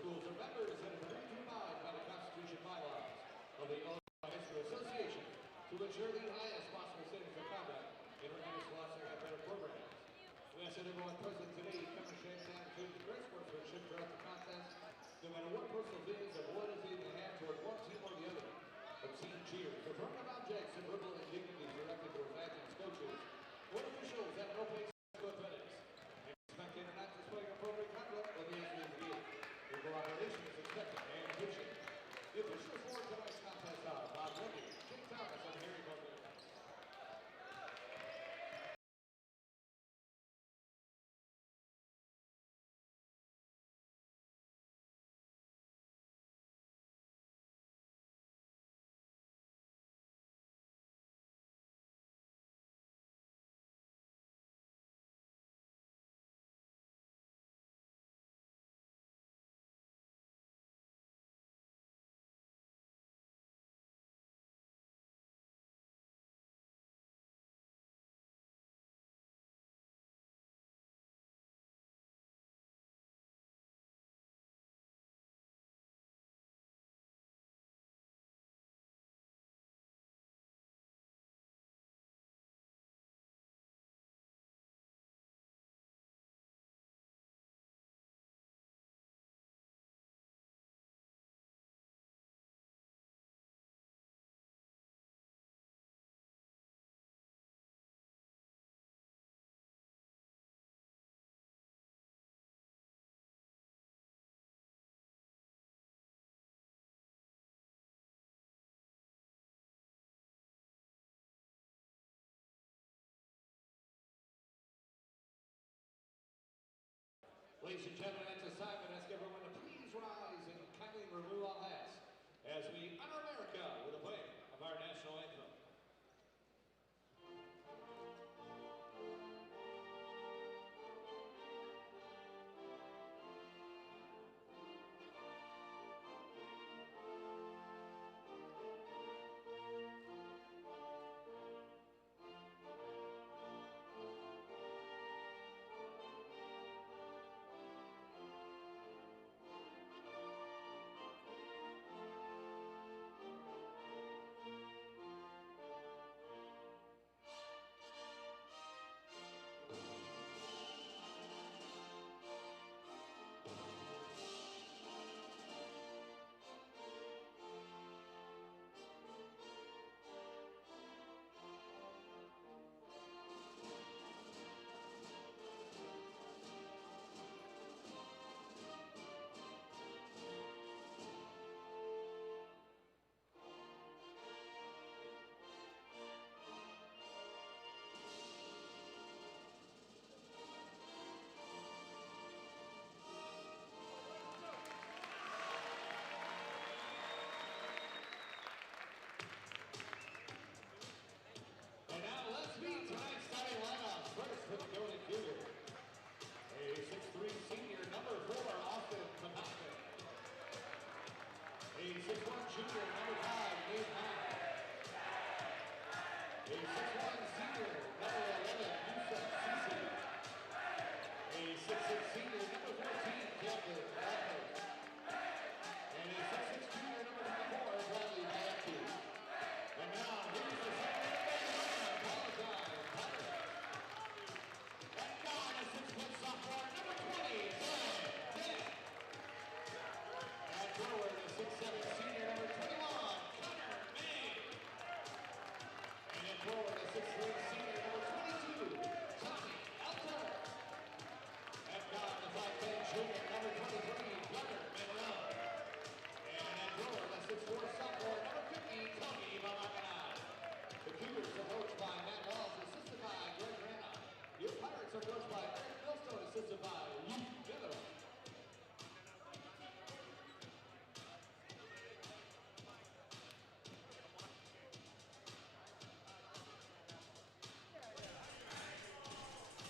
schools are members and agreed to abide by the Constitution bylaws of the Illinois High School Association to ensure the highest possible standards of conduct in organized loss and athletic programs. We ask that everyone present today come and share an attitude of great sportsmanship throughout the contest, no matter what personal feelings of one is in the hand toward one team or the other. Obscene cheers, the throwing of objects, and verbal indignities directed towards athletes, coaches, board officials have no place to athletics. And spectator not displaying appropriate conduct will be asked to engage. Your cooperation is expected and appreciated. The officials for tonight's contest are Bob Lindy, Jake Thomas, and Harry Butler. Ladies and gentlemen, at this time, I ask everyone to please rise and kindly remove all hats as we honor America with a play of our national anthem.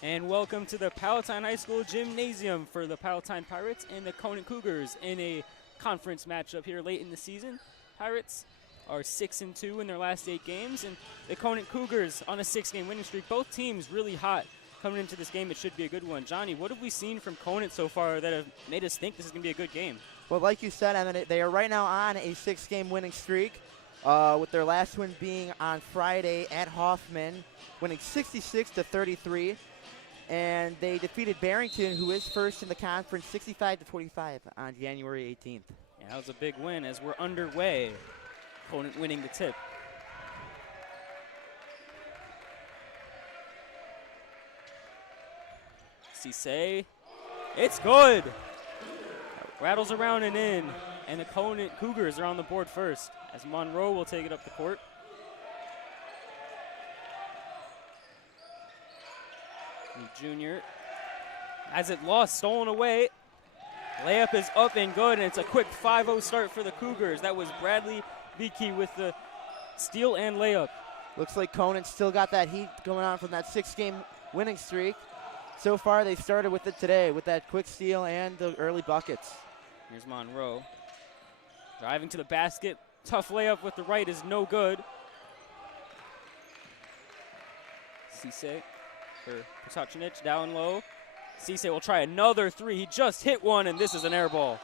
And welcome to the Palatine High School Gymnasium for the Palatine Pirates and the Conant Cougars in a conference matchup here late in the season. Pirates are 6-2 in their last 8 games, and the Conant Cougars on a 6-game winning streak. Both teams really hot coming into this game. It should be a good one. Johnny, what have we seen from Conant so far that have made us think this is going to be a good game? Well, like you said, Evan, they are right now on a 6-game winning streak, with their last win being on Friday at Hoffman, winning 66-33. And they defeated Barrington, who is first in the conference, 65-45 on January 18th. Yeah, that was a big win as we're underway. Conant winning the tip. Cisse, it's good. Rattles around and in, and the Conant Cougars are on the board first as Monroe will take it up the court. The junior has it lost, stolen away. Layup is up and good, and it's a quick 5-0 start for the Cougars. That was Bradley Beakey with the steal and layup. Looks like Conant still got that heat going on from that 6-game winning streak. So far, they started with it today with that quick steal and the early buckets. Here's Monroe. Driving to the basket. Tough layup with the right is no good. Cisse for Potocnich down low. Cisse will try another three. He just hit one, and this is an air ball.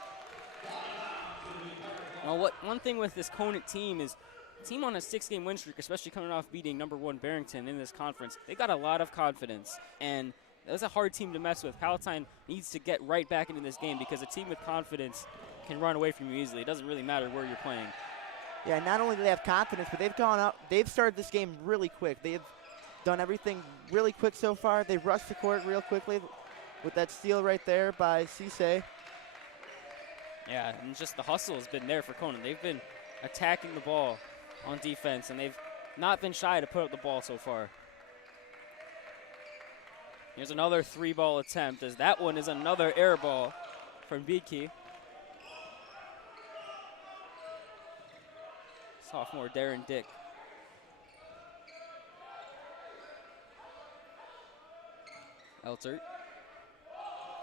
Well, one thing with this Conant team is team on a 6-game win streak, especially coming off beating #1 Barrington in this conference, they got a lot of confidence, and it was a hard team to mess with. Palatine needs to get right back into this game because a team with confidence can run away from you easily. It doesn't really matter where you're playing. Yeah, not only do they have confidence, but they've gone up. They've started this game really quick. They've done everything really quick so far. They've rushed the court real quickly with that steal right there by Cisse. Yeah, and just the hustle has been there for Conant. They've been attacking the ball on defense, and they've not been shy to put up the ball so far. Here's another 3-ball attempt, as that one is another air ball from Beakey. Sophomore Darren Dick. Eltert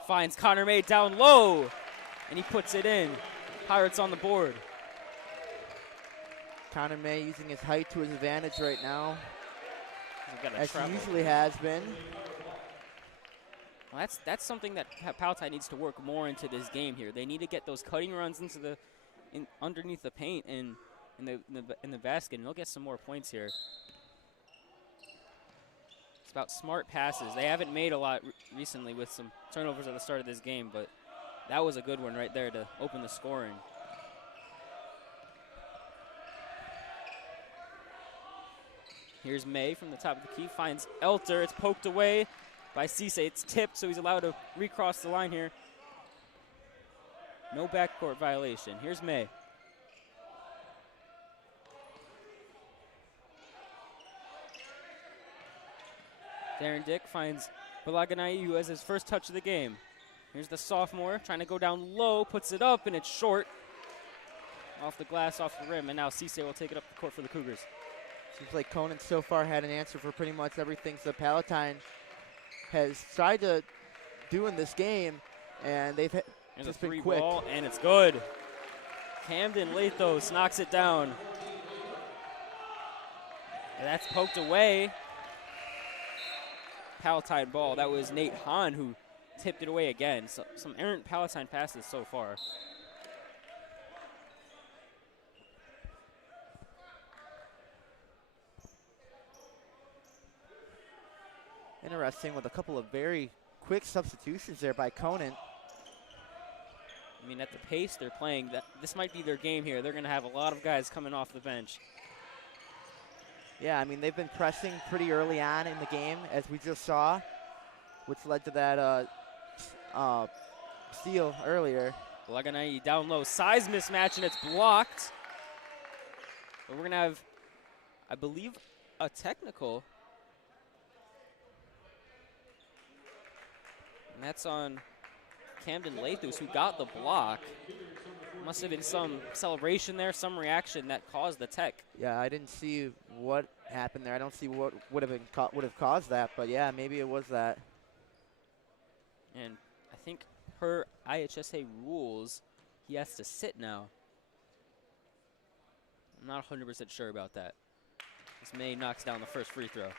finds Connor May down low, and he puts it in. Pirates on the board. Connor May using his height to his advantage right now, as he travel. usually has been. Well, that's something that Palatine needs to work more into this game here. They need to get those cutting runs into the underneath the paint and in the basket, and they'll get some more points here. It's about smart passes. They haven't made a lot recently with some turnovers at the start of this game, but that was a good one right there to open the scoring. Here's May from the top of the key, finds Elter. It's poked away by Cisse. It's tipped, so he's allowed to recross the line here. No backcourt violation. Here's May. Darren Dick finds Balaganai, who has his first touch of the game. Here's the sophomore trying to go down low, puts it up, and it's short. Off the glass, off the rim, and now Cisse will take it up the court for the Cougars. Seems like Conant so far had an answer for pretty much everything the Palatine has tried to do in this game, and they've just been quick. Ball, and it's good. Camden Lathos knocks it down. And that's poked away. Palatine ball. That was Nate Hahn who tipped it away again. So, some errant Palatine passes so far. Interesting, with a couple of very quick substitutions there by Conant. I mean, at the pace they're playing, this might be their game here. They're going to have a lot of guys coming off the bench. Yeah, I mean, they've been pressing pretty early on in the game, as we just saw, which led to that steal earlier. Laganai down low, size mismatch, and it's blocked. But we're going to have, I believe, a technical. And that's on Camden Lathus, who got the block. Must have been some celebration there, some reaction that caused the tech. Yeah, I didn't see what happened there. I don't see what would have caused that, but yeah, maybe it was that. And I think per IHSA rules, he has to sit now. I'm not 100% sure about that. As May knocks down the first free throw.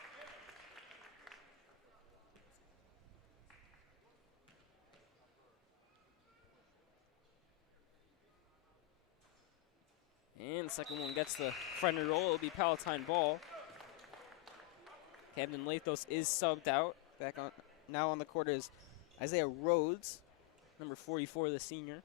And the second one gets the friendly roll. It'll be Palatine ball. Camden Lathos is subbed out. Back on now on the court is Isaiah Rhodes, number 44, the senior.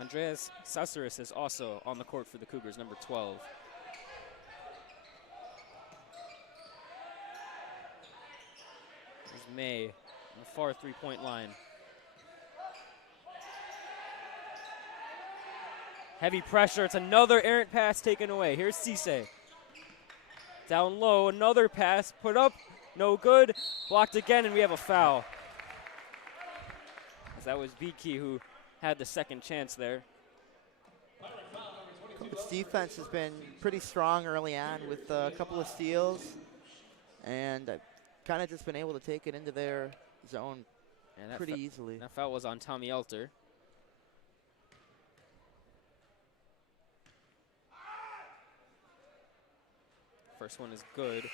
Andreas Sasaris is also on the court for the Cougars, number 12. There's May on the far three-point line. Heavy pressure. It's another errant pass taken away. Here's Cisse. Down low, another pass put up, no good. Blocked again, and we have a foul. As that was Viki who had the second chance there. Conant's defense has been pretty strong early on with a couple of steals, and kind of just been able to take it into their zone pretty easily. That foul was on Tommy Elter. First one is good.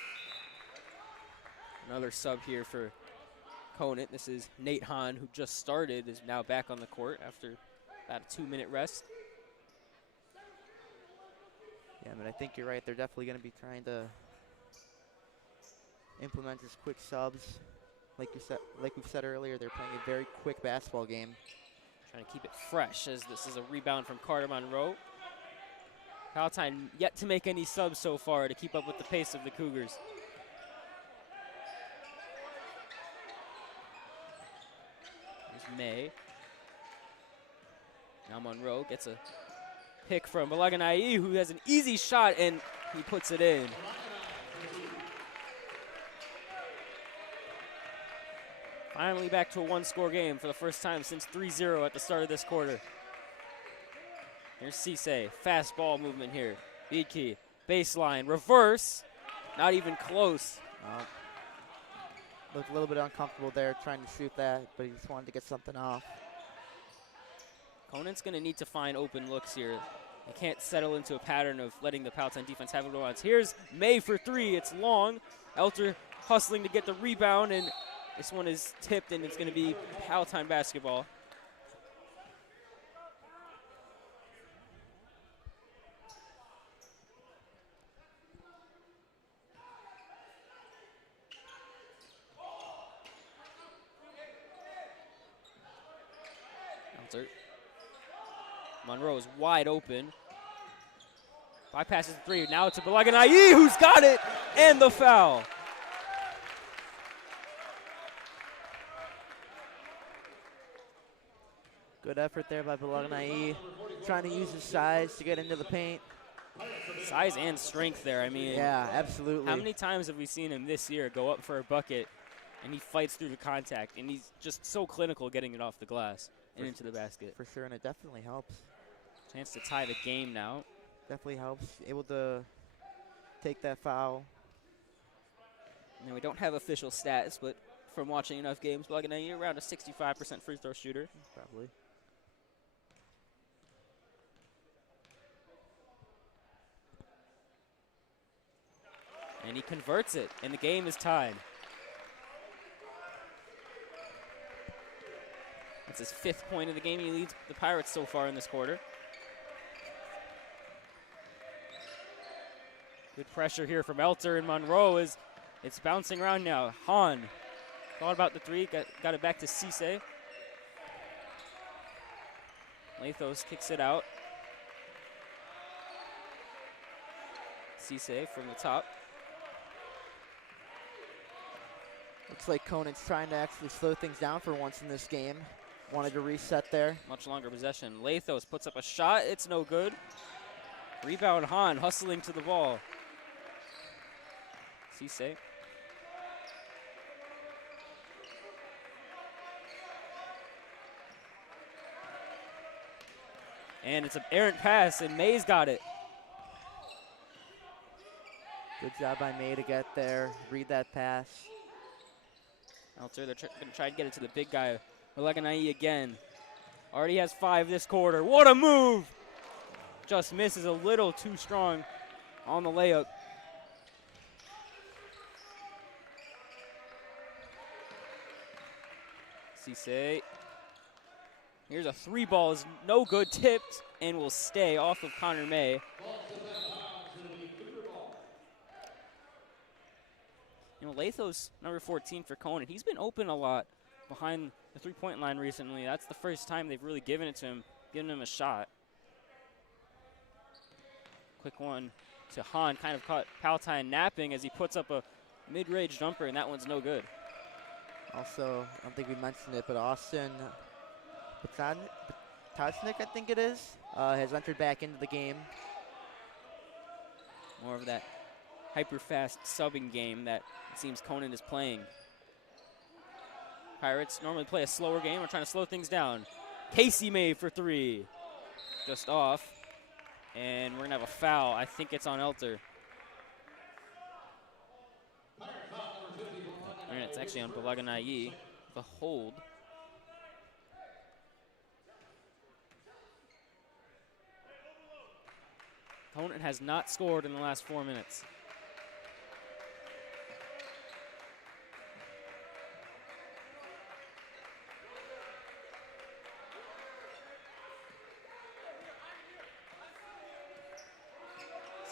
Another sub here for Conant. This is Nate Hahn, who just started, is now back on the court after about a 2-minute rest. Yeah, but I think you're right. They're definitely going to be trying to implement his quick subs. Like we've said earlier, they're playing a very quick basketball game. Trying to keep it fresh, as this is a rebound from Carter Monroe. Palatine yet to make any subs so far to keep up with the pace of the Cougars. There's May. Now Monroe gets a pick from Balaganai, who has an easy shot, and he puts it in. Finally back to a one-score game for the first time since 3-0 at the start of this quarter. Here's Cisse, fast ball movement here. Viki, baseline, reverse, not even close. Looked a little bit uncomfortable there trying to shoot that, but he just wanted to get something off. Conant's going to need to find open looks here. They can't settle into a pattern of letting the Palatine defense have it once. Here's May for three. It's long. Elter hustling to get the rebound, and this one is tipped, and it's going to be Palatine basketball. Elter. Monroe is wide open. Bypasses three. Now it's a Balaganai, who's got it, and the foul. Good effort there by Balaganai, trying to use his size to get into the paint. Size and strength there. I mean, yeah, absolutely. How many times have we seen him this year go up for a bucket, and he fights through the contact, and he's just so clinical getting it off the glass and into the basket. For sure, and it definitely helps. Chance to tie the game now. Definitely helps. Able to take that foul. And we don't have official stats, but from watching enough games, Balaganai around a 65% free throw shooter. Probably. And he converts it, and the game is tied. That's his 5th point of the game. He leads the Pirates so far in this quarter. Good pressure here from Elter, and Monroe is it's bouncing around now. Hahn thought about the three, got it back to Cisse. Lathos kicks it out. Cisse from the top. Looks like Conant's trying to actually slow things down for once in this game. Wanted to reset there. Much longer possession. Lathos puts up a shot. It's no good. Rebound, Hahn hustling to the ball. Cisse. And it's an errant pass, and May's got it. Good job by May to get there, read that pass. Elter, they're going to try and get it to the big guy. Balaganai again. Already has 5 this quarter. What a move! Just misses a little too strong on the layup. Cisse. Here's a 3 ball, is no good, tipped, and will stay off of Connor May. You know, Latho's number 14 for Conant. He's been open a lot behind the 3-point line recently. That's the first time they've really given it to him, given him a shot. Quick one to Hahn, kind of caught Palatine napping as he puts up a mid-range jumper, and that one's no good. Also, I don't think we mentioned it, but Austin Potosnik, I think it is, has entered back into the game. More of that hyper-fast subbing game that it seems Conant is playing. Pirates normally play a slower game. We're trying to slow things down. Casey May for 3. Just off. And we're going to have a foul. I think it's on Elter. And it's actually on Balaganayi. The hold. Conant has not scored in the last 4 minutes.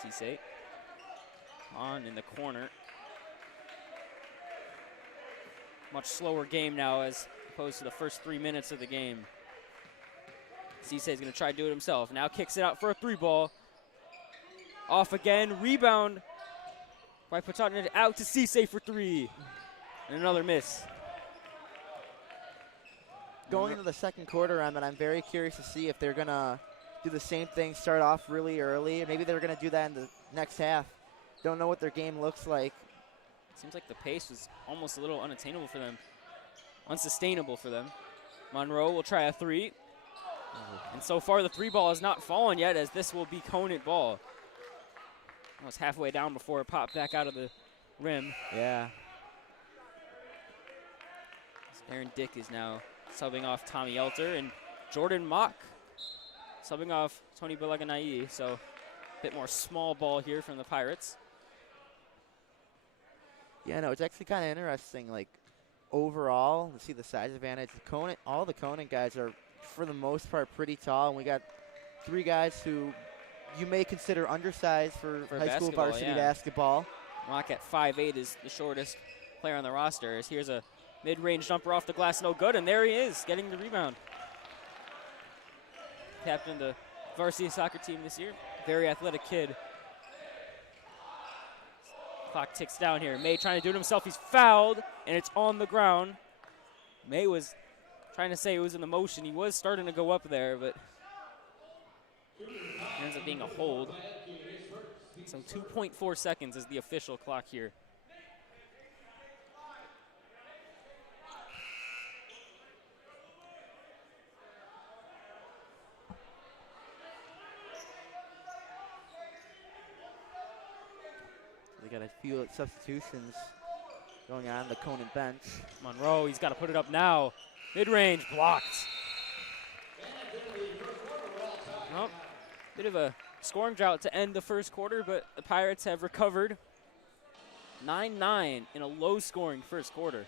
Cisse on in the corner. Much slower game now as opposed to the first 3 minutes of the game. Cisse is going to try to do it himself. Now kicks it out for a 3 ball. Off again, rebound by Pototnik, out to Cisse for 3. And another miss. Going into the second quarter, I'm very curious to see if they're going to do the same thing, start off really early. Maybe they're going to do that in the next half. Don't know what their game looks like. Seems like the pace was almost a little unattainable for them, unsustainable for them. Monroe will try a 3. And so far the 3 ball has not fallen yet, as this will be Conant ball. It was halfway down before it popped back out of the rim. Yeah. Aaron Dick is now subbing off Tommy Elter, and Jordan Mock subbing off Tony Balaganayi. So a bit more small ball here from the Pirates. Yeah, no, it's actually kind of interesting, like, overall, to see the size advantage. All the Conant guys are, for the most part, pretty tall, and we got 3 guys who you may consider undersized for high school varsity basketball. Mock at 5'8" is the shortest player on the roster. Here's a mid-range jumper off the glass, no good, and there he is, getting the rebound. Captain of the varsity soccer team this year, very athletic kid. Clock ticks down here. May trying to do it himself. He's fouled, and it's on the ground. May was trying to say it was in the motion. He was starting to go up there, but it ends up being a hold. So 2.4 seconds is the official clock here. They got a few substitutions going on the Conant bench. Monroe, he's got to put it up now. Mid-range, blocked. Well, bit of a scoring drought to end the first quarter, but the Pirates have recovered. 9-9 in a low-scoring first quarter.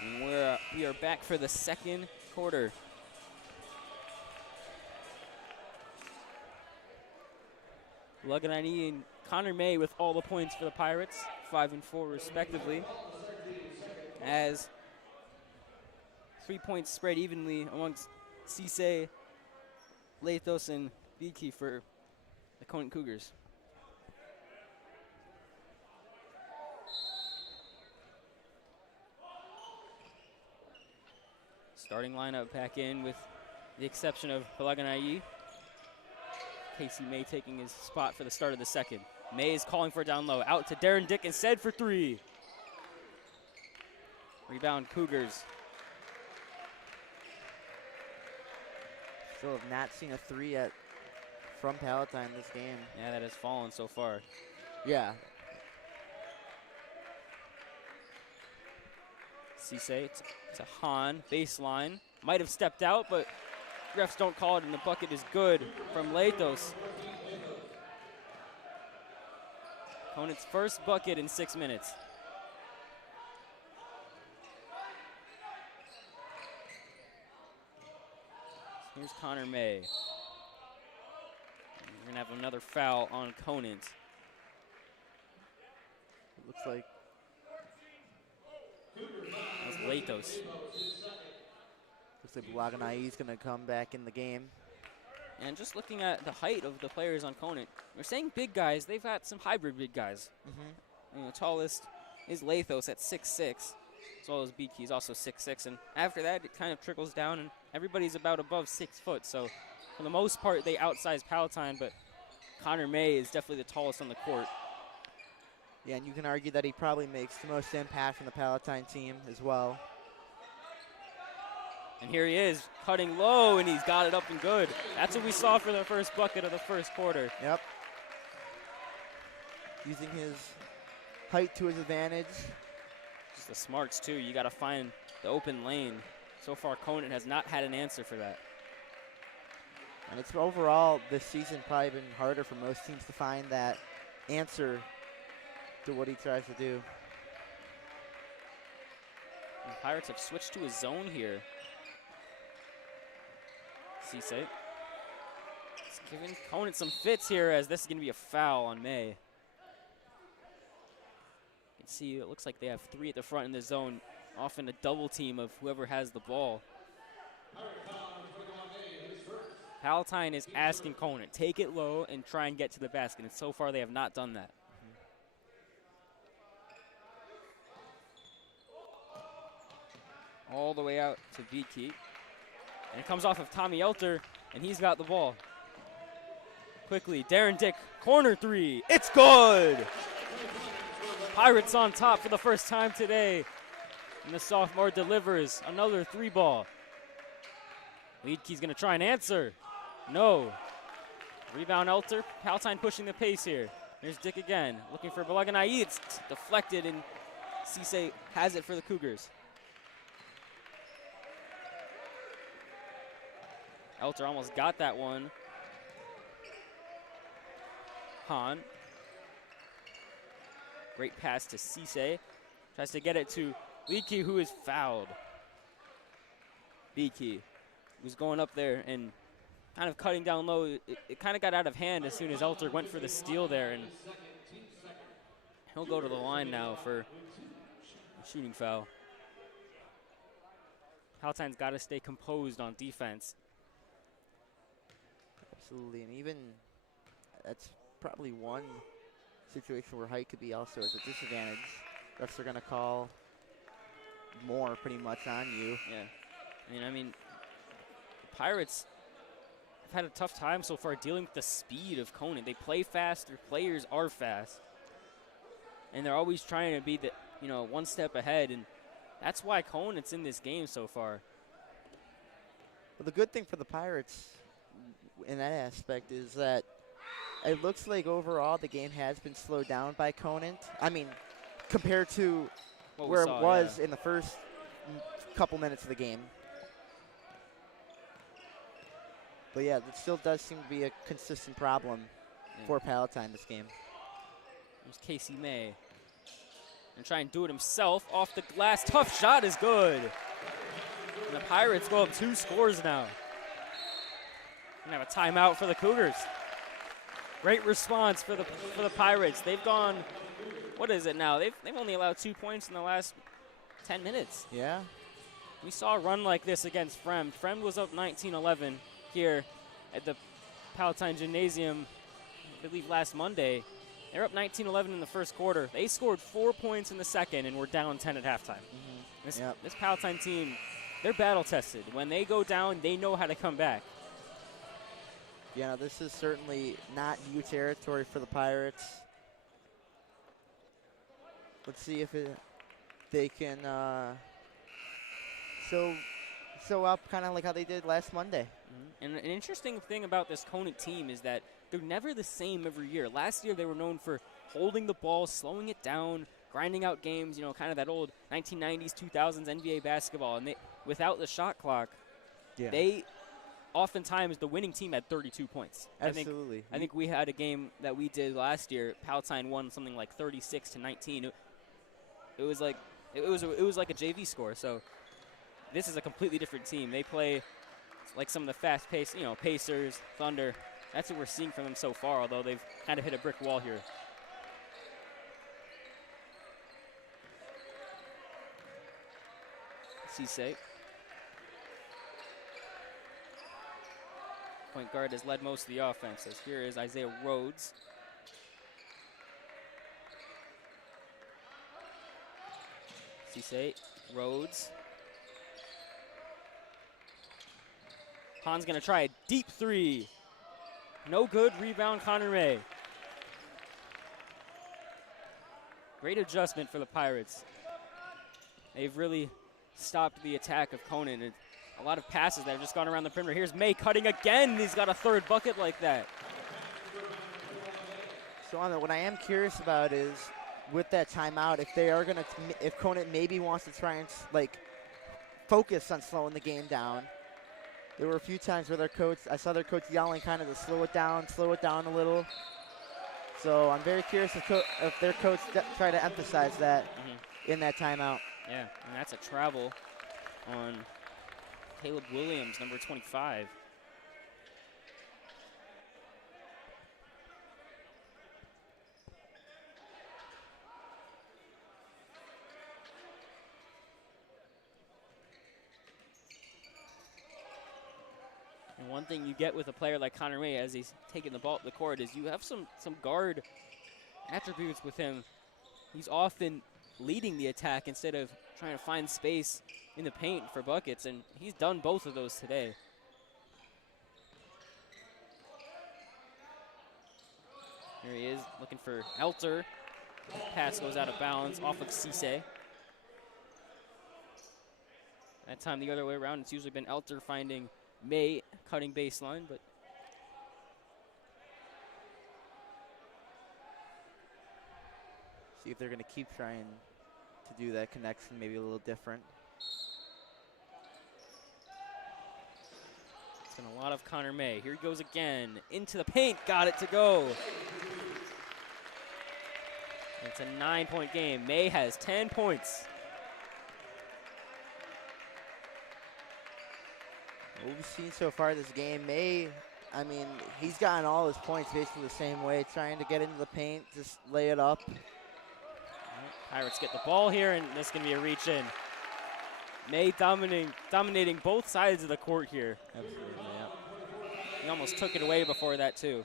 And we are back for the second quarter. Balaganayi and Connor May with all the points for the Pirates, 5 and 4 respectively. As 3 points spread evenly amongst Cisse, Lathos, and Biki for the Conant Cougars. Starting lineup back in with the exception of Balaganayi. Casey May taking his spot for the start of the second. May is calling for it down low. Out to Darren Dick instead for three. Rebound Cougars. Still have not seen a three yet from Palatine this game. Yeah, that has fallen so far. Yeah. Cisse to Hahn, baseline. Might have stepped out, but refs don't call it, and the bucket is good from Lathos. Conant's first bucket in 6 minutes. Here's Connor May. We're gonna have another foul on Conant. It looks like That's Lathos. Blaganai's going to come back in the game. And just looking at the height of the players on Conant, we're saying big guys. They've got some hybrid big guys. Tallest is Lathos at 6'6", as well as Beaky is also 6'6", and after that it kind of trickles down, and everybody's about above 6 foot. So for the most part, they outsize Palatine, but Connor May is definitely the tallest on the court. Yeah, and you can argue that he probably makes the most impact from the Palatine team as well. And here he is, cutting low, and he's got it up and good. That's what we saw for the first bucket of the first quarter. Yep. Using his height to his advantage. Just the smarts, too. You got to find the open lane. So far, Conant has not had an answer for that. And it's overall this season probably been harder for most teams to find that answer to what he tries to do. The Pirates have switched to a zone here. Cisse. It's giving Conant some fits here, as this is going to be a foul on May. You can see it looks like they have three at the front in the zone, often a double team of whoever has the ball. Palatine is asking Conant, take it low and try and get to the basket, and so far they have not done that. All the way out to Beaky. And it comes off of Tommy Elter, and he's got the ball. Quickly, Darren Dick, corner three. It's good! Pirates on top for the first time today. And the sophomore delivers another three ball. Leadkey's gonna try and answer. No. Rebound Elter, Palatine pushing the pace here. Here's Dick again, looking for Balaganai. It's deflected, and Cisse has it for the Cougars. Elter almost got that one. Hahn. Great pass to Cisse. Tries to get it to Leakey, who is fouled. Beaky was going up there and kind of cutting down low. It kind of got out of hand as soon as Elter went for the steal there, and he'll go to the line now for a shooting foul. Palatine's got to stay composed on defense. Absolutely, and even that's probably one situation where height could be also as a disadvantage. Refs are going to call more pretty much on you. Yeah, I mean, the Pirates have had a tough time so far dealing with the speed of Conant. They play fast, their players are fast, and they're always trying to be the one step ahead, and that's why Conant's in this game so far. Well, the good thing for the Pirates in that aspect is that it looks like overall the game has been slowed down by Conant. I mean, compared to where it was in the first couple minutes of the game. But yeah, it still does seem to be a consistent problem for Palatine this game. There's Casey May. And try and do it himself off the glass. Tough shot is good. And the Pirates go up 2 scores now. Gonna have a timeout for the Cougars. Great response for the Pirates. They've gone, what is it now? They've only allowed 2 points in the last 10 minutes. Yeah. We saw a run like this against Fremd. Fremd was up 19-11 here at the Palatine Gymnasium, I believe last Monday. They're up 19-11 in the first quarter. They scored 4 points in the second and were down 10 at halftime. This Palatine team, they're battle-tested. When they go down, they know how to come back. Yeah, this is certainly not new territory for the Pirates. Let's see if they can show up kind of like how they did last Monday. And an interesting thing about this Conant team is that they're never the same every year. Last year, they were known for holding the ball, slowing it down, grinding out games, you know, kind of that old 1990s, 2000s NBA basketball. And without the shot clock, they oftentimes the winning team had 32 points. Absolutely. I think we had a game that we did last year. Palatine won something like 36-19. It was like a JV score. So this is a completely different team. They play like some of the fast-paced, you know, Pacers, Thunder. That's what we're seeing from them so far, although they've kind of hit a brick wall here. Cisse. Point guard has led most of the offense. As here is Isaiah Rhodes. Cisse, Rhodes. Han's gonna try a deep three. No good, rebound Connor May. Great adjustment for the Pirates. They've really stopped the attack of Conant. And a lot of passes that have just gone around the perimeter. Here's May cutting again. He's got a third bucket like that. So what I am curious about is with that timeout, if Conant maybe wants to try and like focus on slowing the game down. There were a few times where I saw their coach yelling kind of to slow it down a little. So I'm very curious if their coach try to emphasize that in that timeout. Yeah, and that's a travel on Caleb Williams, number 25. And one thing you get with a player like Connor May as he's taking the ball up the court is you have some guard attributes with him. He's often leading the attack instead of trying to find space in the paint for buckets, and he's done both of those today. Here he is looking for Elter. Pass goes out of bounds off of Cisse. That time the other way around, it's usually been Elter finding May cutting baseline, but see if they're going to keep trying to do that connection, maybe a little different. It's been a lot of Connor May. Here he goes again into the paint, got it to go. It's a 9-point game. May has 10 points. What we've seen so far this game, May, I mean, he's gotten all his points basically the same way, trying to get into the paint, just lay it up. Pirates get the ball here, and this is going to be a reach in. May dominating both sides of the court here. Absolutely, yeah. He almost took it away before that, too.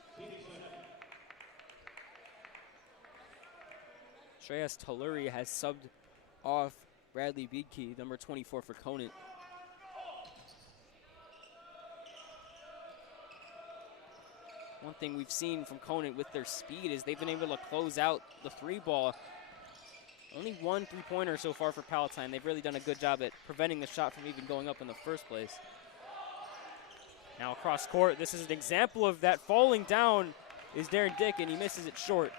Shreyas Taluri has subbed off Bradley Biedke, number 24 for Conant. One thing we've seen from Conant with their speed is they've been able to close out the three ball. Only one three-pointer so far for Palatine. They've really done a good job at preventing the shot from even going up in the first place. Now across court, this is an example of that. Falling down is Darren Dick, and he misses it short.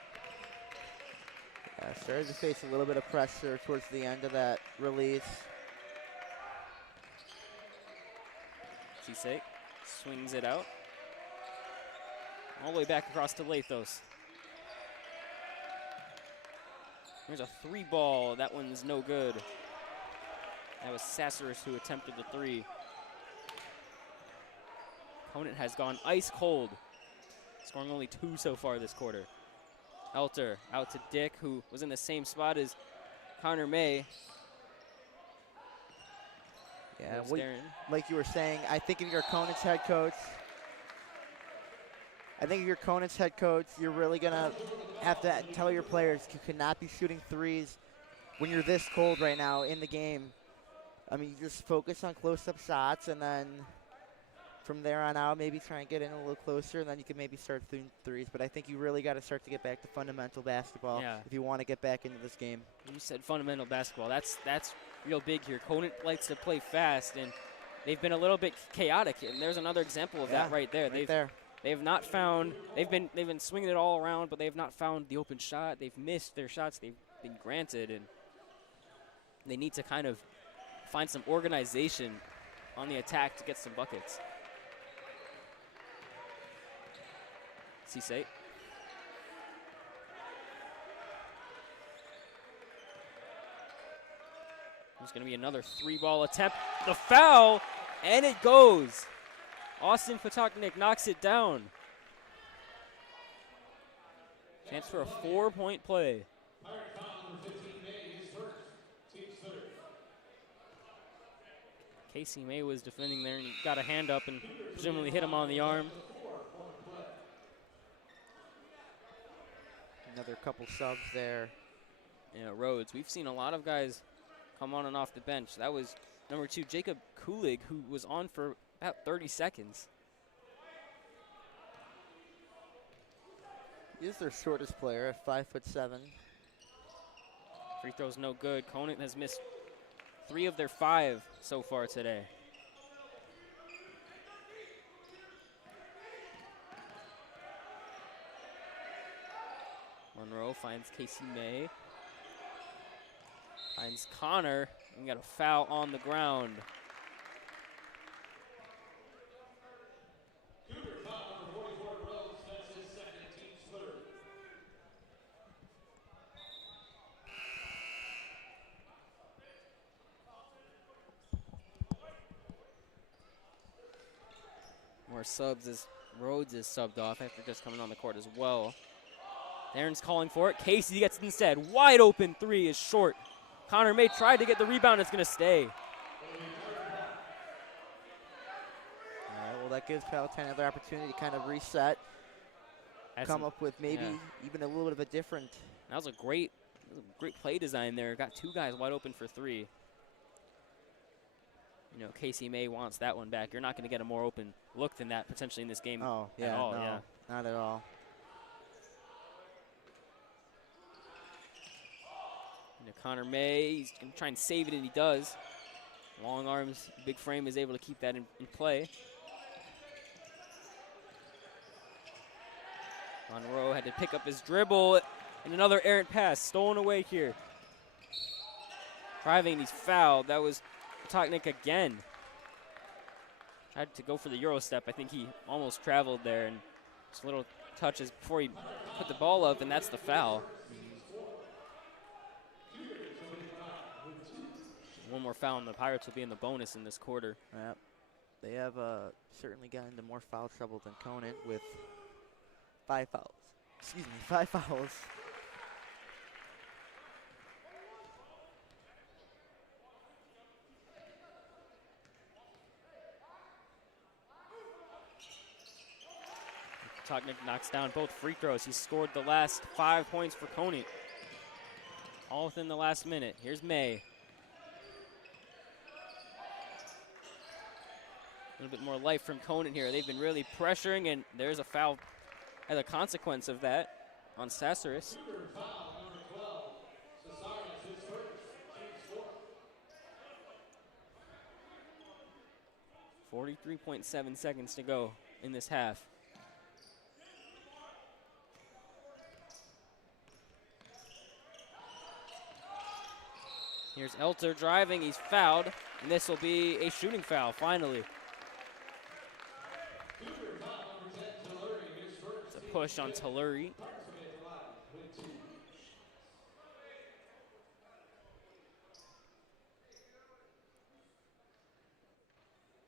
Yeah, started to face a little bit of pressure towards the end of that release. Cisse swings it out. All the way back across to Lathos. There's a three ball. That one's no good. That was Sasseris who attempted the three. Conant has gone ice cold, scoring only 2 so far this quarter. Elter out to Dick, who was in the same spot as Connor May. Yeah, Lives Darren. like you were saying, I think if you're Conant's head coach, you're really going to have to tell your players you cannot be shooting threes when you're this cold right now in the game. I mean, you just focus on close-up shots, and then from there on out, maybe try and get in a little closer, and then you can maybe start threes. But I think you really got to start to get back to fundamental basketball if you want to get back into this game. You said fundamental basketball. That's real big here. Conant likes to play fast, and they've been a little bit chaotic. And there's another example of that right there. They've not found. They've been swinging it all around, but they've not found the open shot. They've missed their shots they've been granted, and they need to kind of find some organization on the attack to get some buckets. Cisse. There's going to be another 3-ball attempt. The foul, and it goes. Austin Patoknik knocks it down. Chance for a 4-point play. Casey May was defending there and got a hand up and presumably hit him on the arm. Another couple subs there. Yeah, Rhodes. We've seen a lot of guys come on and off the bench. That was number 2, Jacob Kulig, who was on for about 30 seconds. He is their shortest player at 5'7". Free throw's no good. Conant has missed 3 of their 5 so far today. Monroe finds Casey May. Finds Connor. We got a foul on the ground. More subs as Rhodes is subbed off after just coming on the court as well. Aaron's calling for it. Casey gets it instead. Wide open 3 is short. Connor May tried to get the rebound. It's going to stay. All right, well, that gives Palatine another opportunity to kind of reset, come up with maybe even a little bit of a different. That was a great play design there. Got 2 guys wide open for 3. You know, Casey May wants that one back. You're not going to get a more open look than that potentially in this game at all. No, not at all. You know, Connor May, he's going to try and save it, and he does. Long arms, big frame is able to keep that in play. Monroe had to pick up his dribble, and another errant pass stolen away here. Driving, he's fouled. That was Patoknik again. Tried to go for the Euro step. I think he almost traveled there, and just little touches before he put the ball up, and that's the foul. One more foul, and the Pirates will be in the bonus in this quarter. Yep. They have certainly gotten into more foul trouble than Conant with 5 fouls. Excuse me, 5 fouls. Patoknik knocks down both free throws. He scored the last 5 points for Conant. All within the last minute. Here's May. A little bit more life from Conant here. They've been really pressuring, and there's a foul as a consequence of that on Saceris. 43.7 seconds to go in this half. Here's Elter driving. He's fouled, and this will be a shooting foul finally. It's a push on Telluri.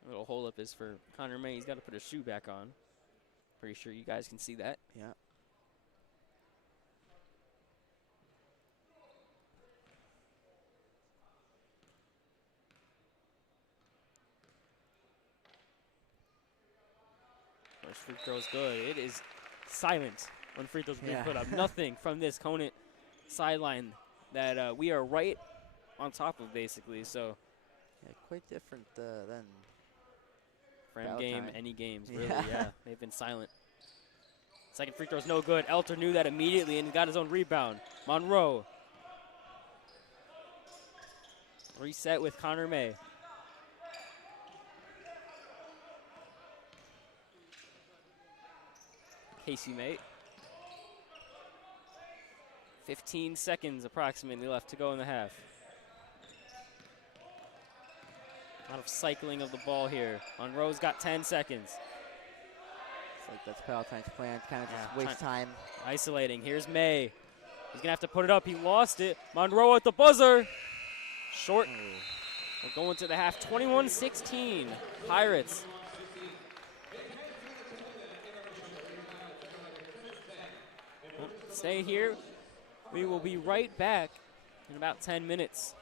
A little hold up is for Connor May. He's got to put his shoe back on. Pretty sure you guys can see that. Yeah. First free throw is good. It is silent when free throws are being Yeah. put up. Nothing from this Conant sideline that we are right on top of, basically. So Yeah, quite different than Fram game, Palatine. any games, really, Yeah. yeah. They've been silent. Second free throw is no good. Elter knew that immediately and got his own rebound. Monroe. Reset with Connor May. Casey May. 15 seconds approximately left to go in the half. A lot of cycling of the ball here. Monroe's got 10 seconds. It's like that's Palatine's plan, kind of Yeah, just waste time. Isolating. Here's May. He's going to have to put it up. He lost it. Monroe at the buzzer. Short. We're going to the half. 21-16. Pirates. Stay here. We will be right back in about 10 minutes.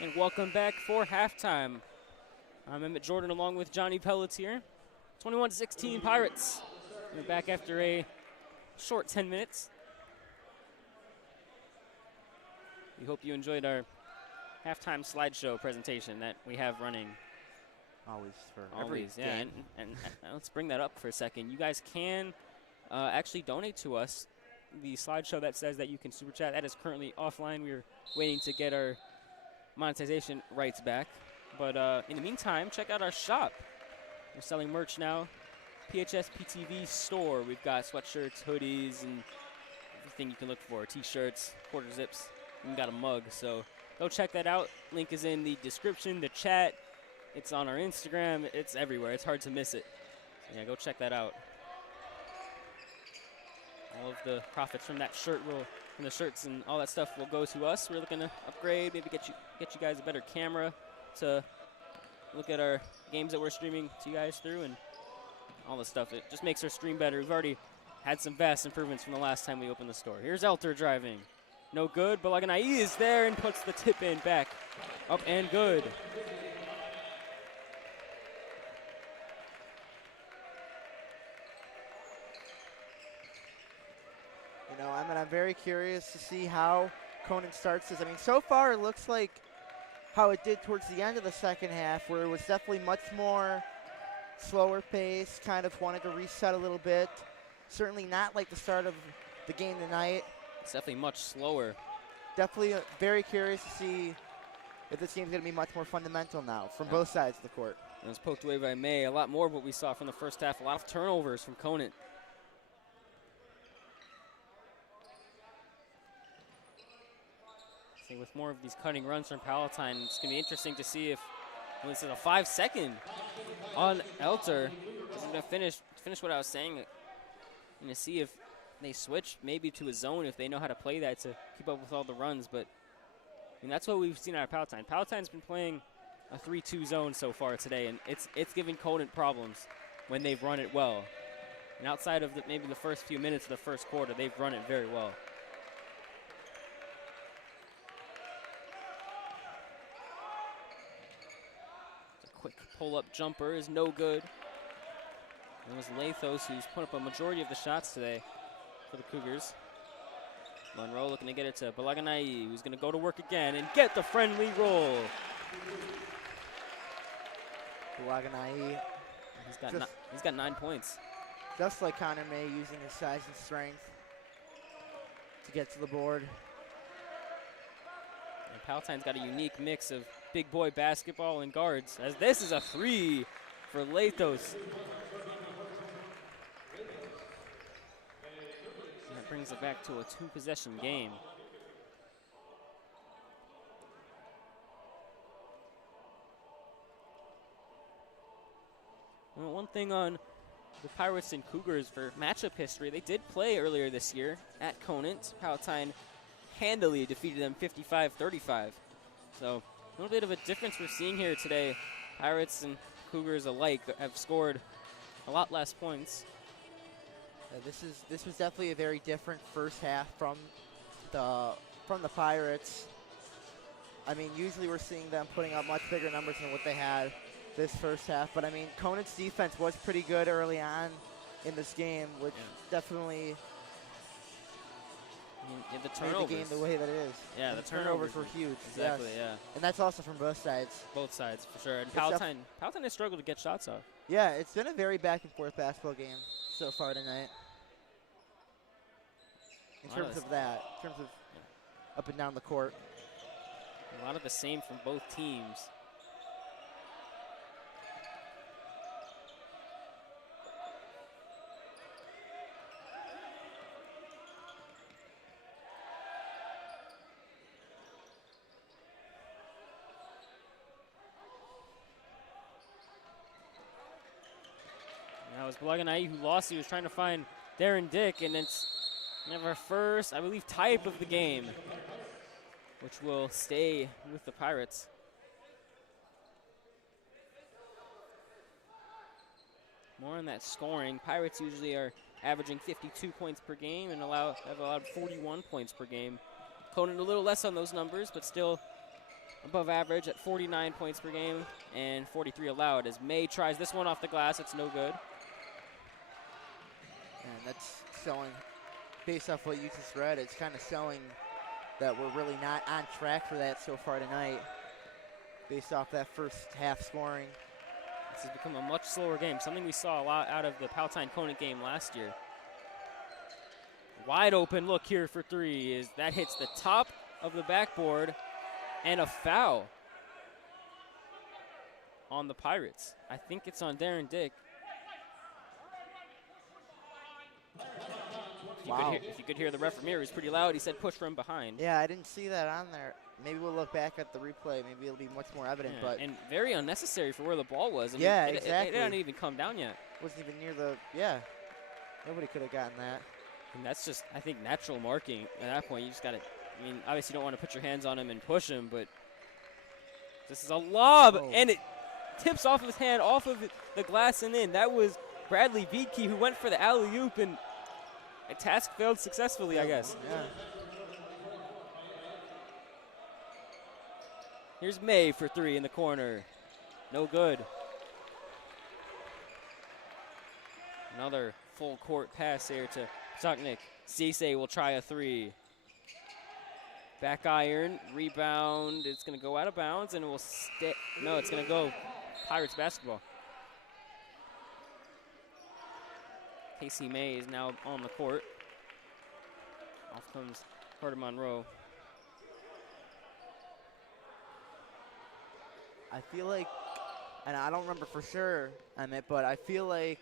And welcome back for halftime. I'm Emmett Jordan along with Johnny Pelletier. 21-16 Pirates. We're back after a short 10 minutes. We hope you enjoyed our halftime slideshow presentation that we have running. Always for Always, every yeah. game. And let's bring that up for a second. You guys can actually donate to us. The slideshow that says that you can super chat, that is currently offline. We're waiting to get our monetization rights back. But in the meantime, check out our shop. We're selling merch now. PHS PTV store. We've got sweatshirts, hoodies, and everything you can look for. T-shirts, quarter zips. We got a mug. So go check that out. Link is in the description, the chat. It's on our Instagram. It's everywhere. It's hard to miss it. So yeah, go check that out. All of the profits from that shirt from the shirts and all that stuff will go to us. We're looking to upgrade, maybe get you guys a better camera to look at our games that we're streaming to you guys through and all the stuff. It just makes our stream better. We've already had some vast improvements from the last time we opened the store. Here's Elter driving. No good, but Balaganai is there and puts the tip in back. Up and good. You know, I'm very curious to see how Conant starts this. I mean, so far it looks like how it did towards the end of the second half, where it was definitely much more slower pace, kind of wanted to reset a little bit. Certainly not like the start of the game tonight. It's definitely much slower. Definitely very curious to see if this game's going to be much more fundamental now from both sides of the court. It was poked away by May. A lot more of what we saw from the first half. A lot of turnovers from Conant. I think with more of these cutting runs from Palatine, it's going to be interesting to see if this is a 5-second on Elter. I'm going to finish what I was saying. I'm going to see if they switch maybe to a zone if they know how to play that to keep up with all the runs. But I mean, that's what we've seen out of Palatine. Palatine's been playing a 3-2 zone so far today, and it's giving Conant problems when they've run it well. And outside of maybe the first few minutes of the first quarter, they've run it very well. Quick pull-up jumper is no good. It was Lathos who's put up a majority of the shots today for the Cougars. Monroe looking to get it to Balaganai, who's going to go to work again and get the friendly roll. Balaganai. He's got 9 points. Just like Connor May, using his size and strength to get to the board. And Palatine's got a unique mix of big boy basketball and guards, as this is a 3 for Lathos. And that brings it back to a 2-possession game. Well, one thing on the Pirates and Cougars for matchup history, they did play earlier this year at Conant. Palatine handily defeated them 55-35. So a little bit of a difference we're seeing here today. Pirates and Cougars alike have scored a lot less points. This was definitely a very different first half from the Pirates. I mean, usually we're seeing them putting up much bigger numbers than what they had this first half. But I mean, Conant's defense was pretty good early on in this game, which definitely The made turnovers. the game the way that it is. Yeah, And the turnovers were huge. Exactly, yes. yeah. And that's also from both sides. Both sides, for sure. And It's Palatine has struggled to get shots off. Yeah, it's been a very back and forth basketball game so far tonight. In terms of up and down the court. A lot of the same from both teams. That was Balaganai who lost. He was trying to find Darren Dick, and it's never first, I believe, type of the game, which will stay with the Pirates. More on that scoring. Pirates usually are averaging 52 points per game and have allowed 41 points per game. Conant a little less on those numbers, but still above average at 49 points per game and 43 allowed as May tries this one off the glass. It's no good. And that's showing, based off what you just read, it's kind of showing that we're really not on track for that so far tonight, based off that first half scoring. This has become a much slower game, something we saw a lot out of the Palatine Conant game last year. Wide open look here for three is that hits the top of the backboard and a foul on the Pirates. I think it's on Darren Dick. Wow. If you could hear the referee, he was pretty loud. He said push from behind. Yeah, I didn't see that on there. Maybe we'll look back at the replay. Maybe it'll be much more evident. Yeah, but and very unnecessary for where the ball was. I mean, exactly. It hadn't even come down yet. Wasn't even near the, nobody could have gotten that. And that's just, I think, natural marking. At that point, you just got to, I mean, obviously you don't want to put your hands on him and push him, but this is a lob, and it tips off of his hand, off of the glass and in. That was Bradley Vietke who went for the alley-oop, and a task failed successfully, I guess. Yeah. Here's May for three in the corner. No good. Another full court pass here to Palatine. Cisse will try a three. Back iron, rebound. It's going to go out of bounds, and it will stay. No, it's going to go Pirates basketball. Casey May is now on the court. Off comes Carter Monroe. I feel like, and I don't remember for sure, Emmett, but I feel like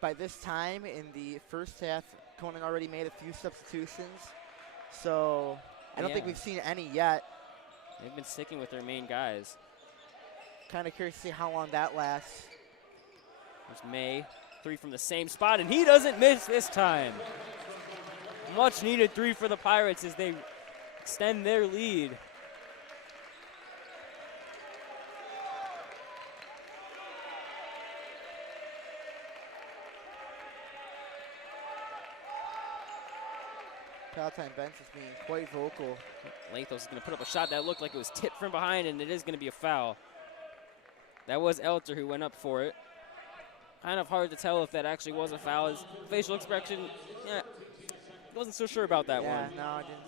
by this time in the first half, Conant already made a few substitutions. So I don't think we've seen any yet. They've been sticking with their main guys. Kind of curious to see how long that lasts. There's May, three from the same spot, and he doesn't miss this time. Much needed three for the Pirates as they extend their lead. Palatine bench is being quite vocal. Lathos is going to put up a shot that looked like it was tipped from behind, and it is going to be a foul. That was Elter who went up for it. Kind of hard to tell if that actually was a foul. His facial expression, wasn't so sure about that one. Yeah, no, I didn't.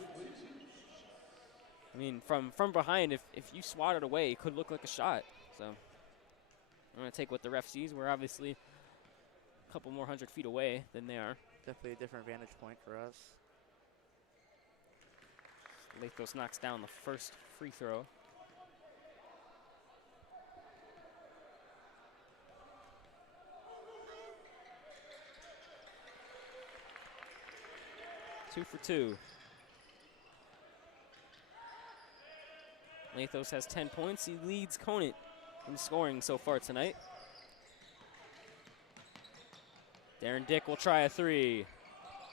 I mean, from behind, if you swat it away, it could look like a shot. So I'm going to take what the ref sees. We're obviously a couple more 100 feet away than they are. Definitely a different vantage point for us. Lathos knocks down the first free throw. Two for two. Lathos has 10 points. He leads Conant in scoring so far tonight. Darren Dick will try a three.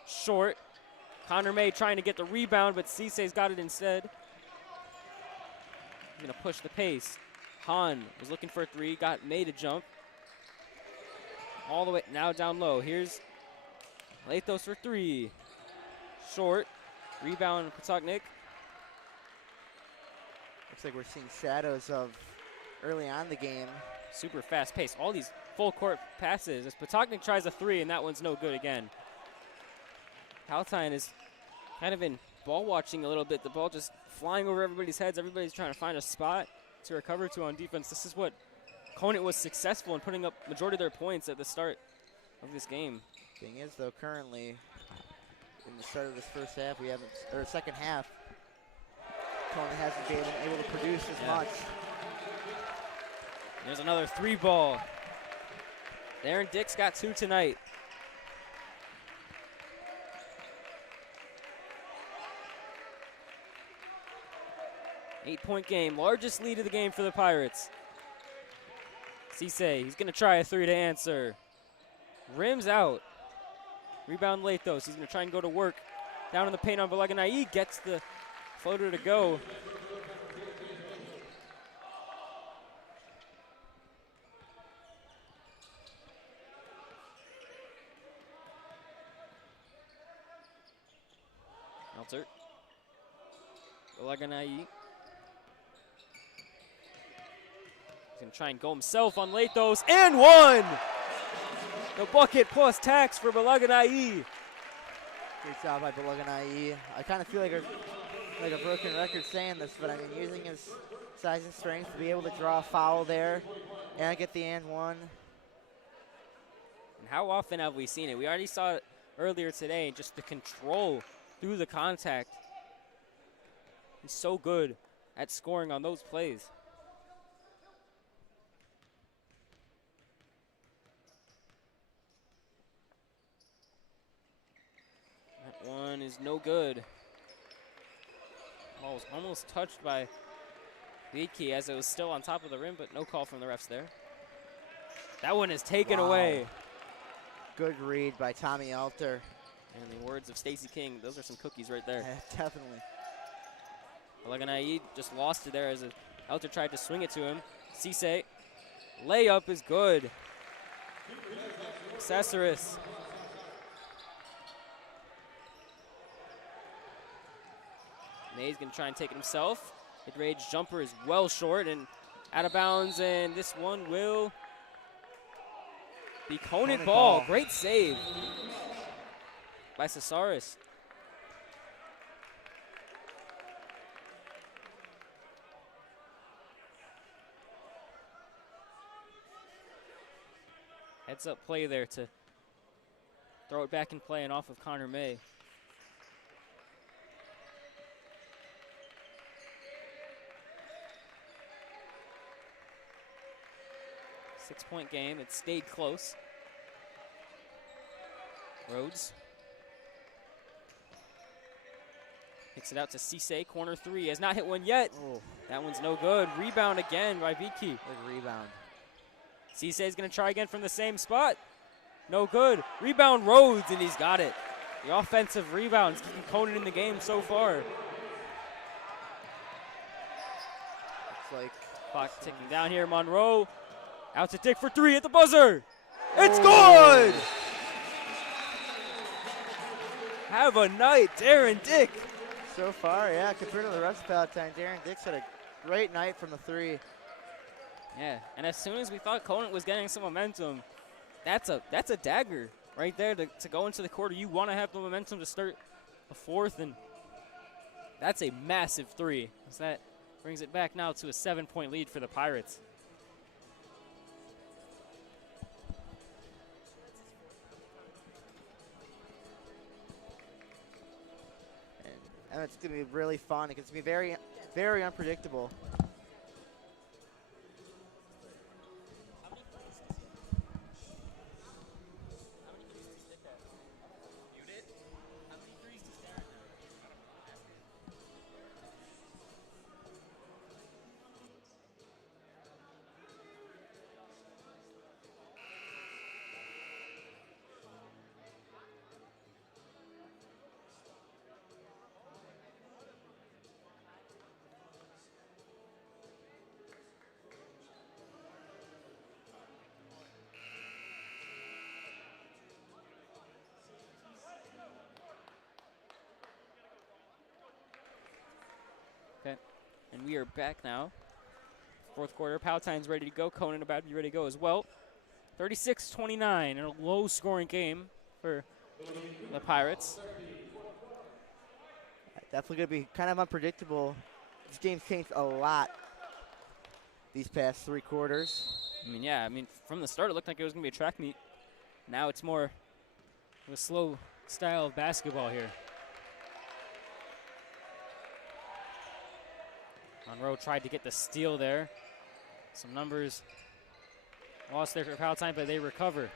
Short. Connor May trying to get the rebound, but Cisse's got it instead. He's going to push the pace. Hahn was looking for a three, got May to jump. All the way, now down low. Here's Lathos for three. Short. Rebound, Palatine. Looks like we're seeing shadows of early on the game. Super fast pace. All these full court passes. As Palatine tries a three, and that one's no good again. Palatine is kind of in ball watching a little bit. The ball just flying over everybody's heads. Everybody's trying to find a spot to recover to on defense. This is what Conant was successful in putting up majority of their points at the start of this game. Thing is, though, currently in the start of this first half, or second half, Conant hasn't been able to produce as much. There's another three ball. Darren Dick's got two tonight. Eight-point game, largest lead of the game for the Pirates. Cisse, he's going to try a three to answer. Rims out. Rebound Lathos, he's going to try and go to work. Down in the paint on Valaganai, gets the floater to go. Meltzer. Valaganai. going to try and go himself on Lathos, and one! The bucket plus tax for Balaganai. Great job by Balaganai. I kind of feel like a broken record saying this, but I mean, using his size and strength to be able to draw a foul there and get the and one. And how often have we seen it? We already saw it earlier today, just the control through the contact. He's so good at scoring on those plays. That one is no good. Ball was almost touched by Vicky as it was still on top of the rim, but no call from the refs there. That one is taken away. Good read by Tommy Elter. And the words of Stacey King, those are some cookies right there. Yeah, definitely. Balaganai just lost it there as Elter tried to swing it to him. Cisse, layup is good. Caceres. May's gonna try and take it himself. Mid-range jumper is well short and out of bounds, and this one will be Conant ball. Great save by Caceres. Heads up play there to throw it back in play and off of Connor May. Six-point game. It stayed close. Rhodes kicks it out to Cisse. Corner three. Has not hit one yet. Oh. That one's no good. Rebound again by Vicky. Good rebound. Cisse is going to try again from the same spot. No good. Rebound Rhodes, and he's got it. The offensive rebounds keeping Conant in the game so far. Looks like clock ticking down here. Monroe out to Dick for three at the buzzer. It's good! Have a night, Darren Dick. So far, yeah, compared to the rest of Palatine, Darren Dick's had a great night from the three. Yeah, and as soon as we thought Conant was getting some momentum, that's a dagger right there to go into the quarter. You want to have the momentum to start a fourth, and that's a massive three. So that brings it back now to a 7-point lead for the Pirates. And it's going to be really fun. It's going to be very, very unpredictable. Okay, and we are back now. Fourth quarter, Palatine's ready to go. Conant about to be ready to go as well. 36-29 in a low-scoring game for the Pirates. Definitely going to be kind of unpredictable. This game's changed a lot these past three quarters. I mean, from the start, it looked like it was going to be a track meet. Now it's more of a slow style of basketball here. Monroe tried to get the steal there. Some numbers lost there for Palatine, but they recover.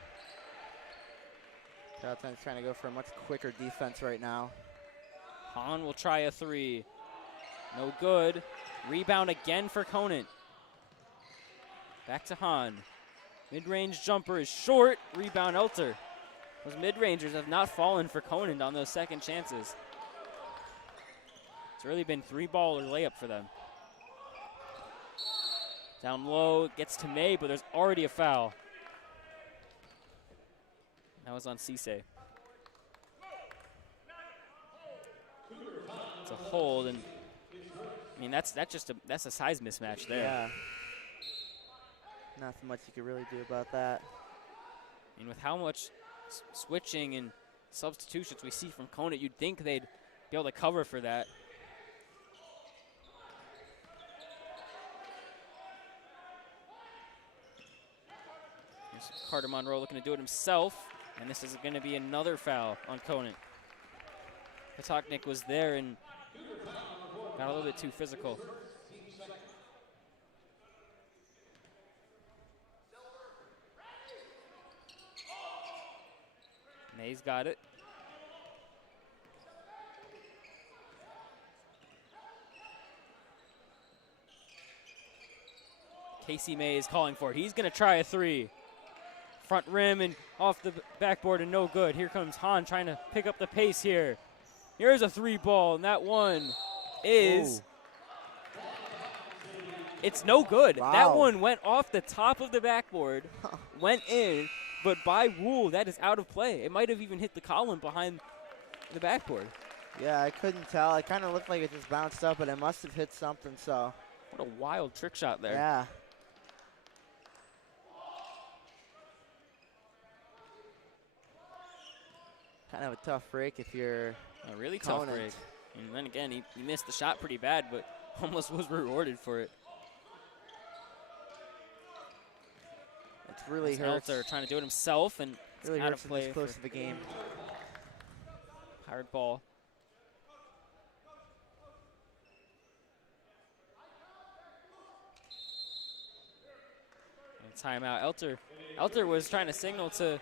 Palatine's trying to go for a much quicker defense right now. Hahn will try a three. No good. Rebound again for Conant. Back to Hahn. Mid-range jumper is short. Rebound Elter. Those mid-rangers have not fallen for Conant on those second chances. It's really been three-ball or layup for them. Down low, gets to May, but there's already a foul. That was on Cisse. It's a hold, and I mean that's a size mismatch there. Yeah. Nothing much you could really do about that. And with how much switching and substitutions we see from Conant, you'd think they'd be able to cover for that. Here's Carter Monroe looking to do it himself, and this is going to be another foul on Conant. Patoknik was there and got a little bit too physical. May's got it. Casey May is calling for it. He's going to try a three. Front rim and off the backboard and no good. Here comes Hahn trying to pick up the pace here. Here's a three ball, and that one is... Ooh. It's no good. Wow. That one went off the top of the backboard, went in, but by rule, that is out of play. It might have even hit the column behind the backboard. Yeah, I couldn't tell. It kind of looked like it just bounced up, but it must have hit something, so. What a wild trick shot there. Yeah. Kind of a tough break if you're A really Conant. tough break. And then again, he missed the shot pretty bad, but almost was rewarded for it. It's really hurts. Elter trying to do it himself, and Really out hurts of in this play close for of the game. Pirate ball. And timeout. Elter was trying to signal to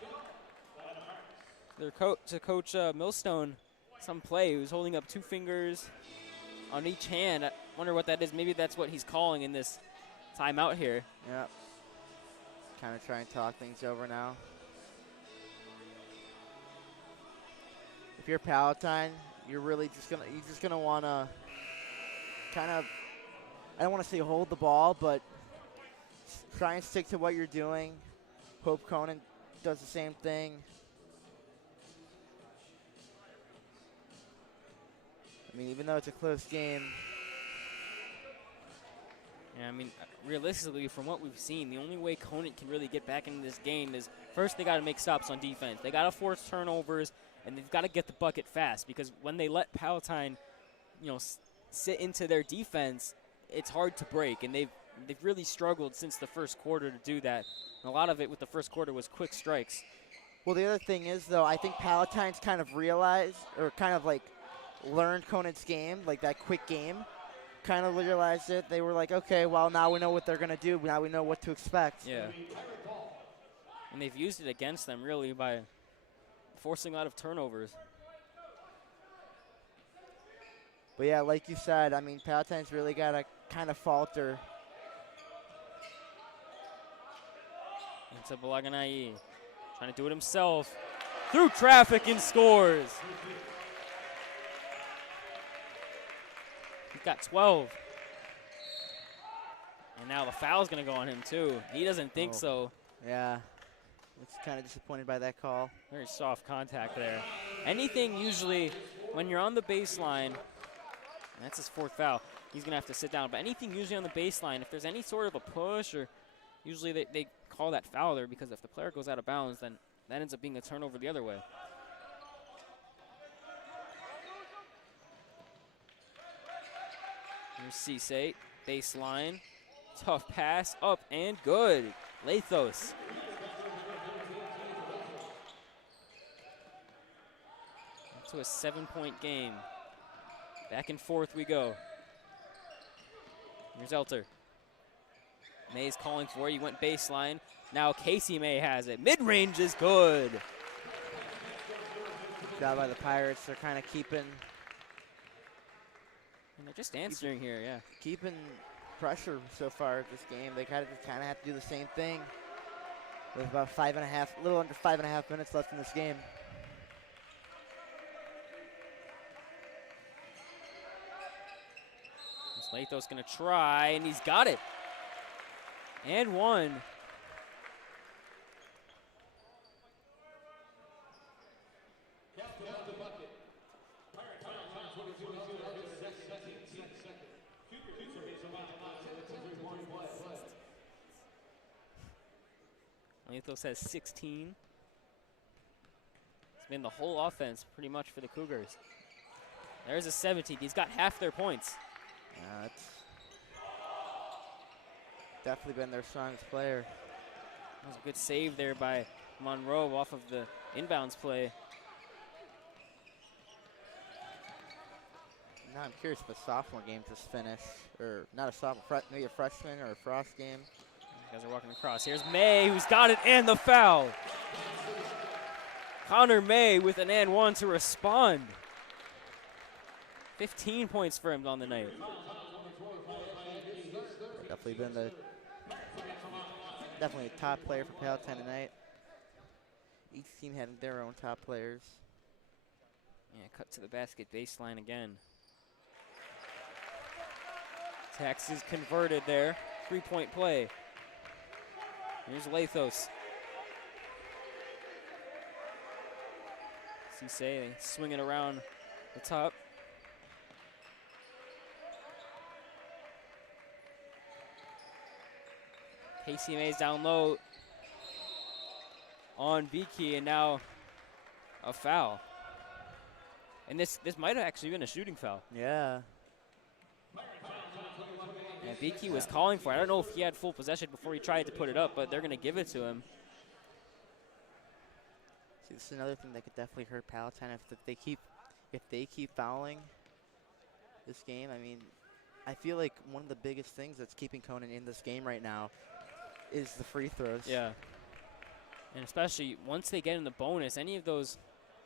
their Coach Millstone some play. He was holding up two fingers on each hand. I wonder what that is. Maybe that's what he's calling in this timeout here. Yep. Kind of try and talk things over now. If you're Palatine, you're really just gonna want to kind of, I don't want to say hold the ball, but try and stick to what you're doing. Hope Conant does the same thing. I mean, even though it's a close game. Yeah, I mean, realistically, from what we've seen, the only way Conant can really get back into this game is first they got to make stops on defense. They got to force turnovers, and they've got to get the bucket fast, because when they let Palatine, sit into their defense, it's hard to break, and they've really struggled since the first quarter to do that. And a lot of it with the first quarter was quick strikes. Well, the other thing is, though, I think Palatine's kind of realized, or kind of like learned Conant's game, like that quick game. Kind of realized it. They were like, okay, well, now we know what they're going to do. Now we know what to expect. Yeah. And they've used it against them, really, by forcing a lot of turnovers. But, yeah, like you said, I mean, Palatine's really got to kind of falter. Into Balaganai, trying to do it himself. Through traffic and scores. He's got 12. And now the foul's going to go on him, too. He doesn't think so. Yeah. It's kind of disappointed by that call. Very soft contact there. Anything usually, when you're on the baseline, and that's his fourth foul, he's going to have to sit down. But anything usually on the baseline, if there's any sort of a push, or usually they call that foul there, because if the player goes out of bounds, then that ends up being a turnover the other way. Here's Cisse, baseline, tough pass, up and good. Lathos. To a 7-point game. Back and forth we go. Here's Elter. May's calling for it. He went baseline. Now Casey May has it. Mid-range is good. Good job by the Pirates. They're kind of keeping. And they're just answering here, yeah. Keeping pressure so far this game. They kind of have to do the same thing. With about a little under 5.5 minutes left in this game. Lathos gonna try, and he's got it. And one. Lathos has 16. It's been the whole offense pretty much for the Cougars. There's a 17. He's got half their points. Yeah, it's definitely been their strongest player. That was a good save there by Monroe off of the inbounds play. Now I'm curious if the sophomore game just finished, or not a sophomore, maybe a freshman or a frost game. You guys are walking across. Here's May, who's got it, and the foul. Connor May with an and one to respond. 15 points for him on the night. Definitely been definitely a top player for Palatine tonight. Each team had their own top players. Yeah, cut to the basket baseline again. Texas converted there. 3-point play. Here's Lathos. Cisse swinging around the top. Casey Mays down low on Beakey, and now a foul. And this might have actually been a shooting foul. Yeah. And Beakey was calling for it. I don't know if he had full possession before he tried to put it up, but they're going to give it to him. See, this is another thing that could definitely hurt Palatine if they keep fouling this game. I mean, I feel like one of the biggest things that's keeping Conant in this game right now is the free throws. Yeah. And especially once they get in the bonus, any of those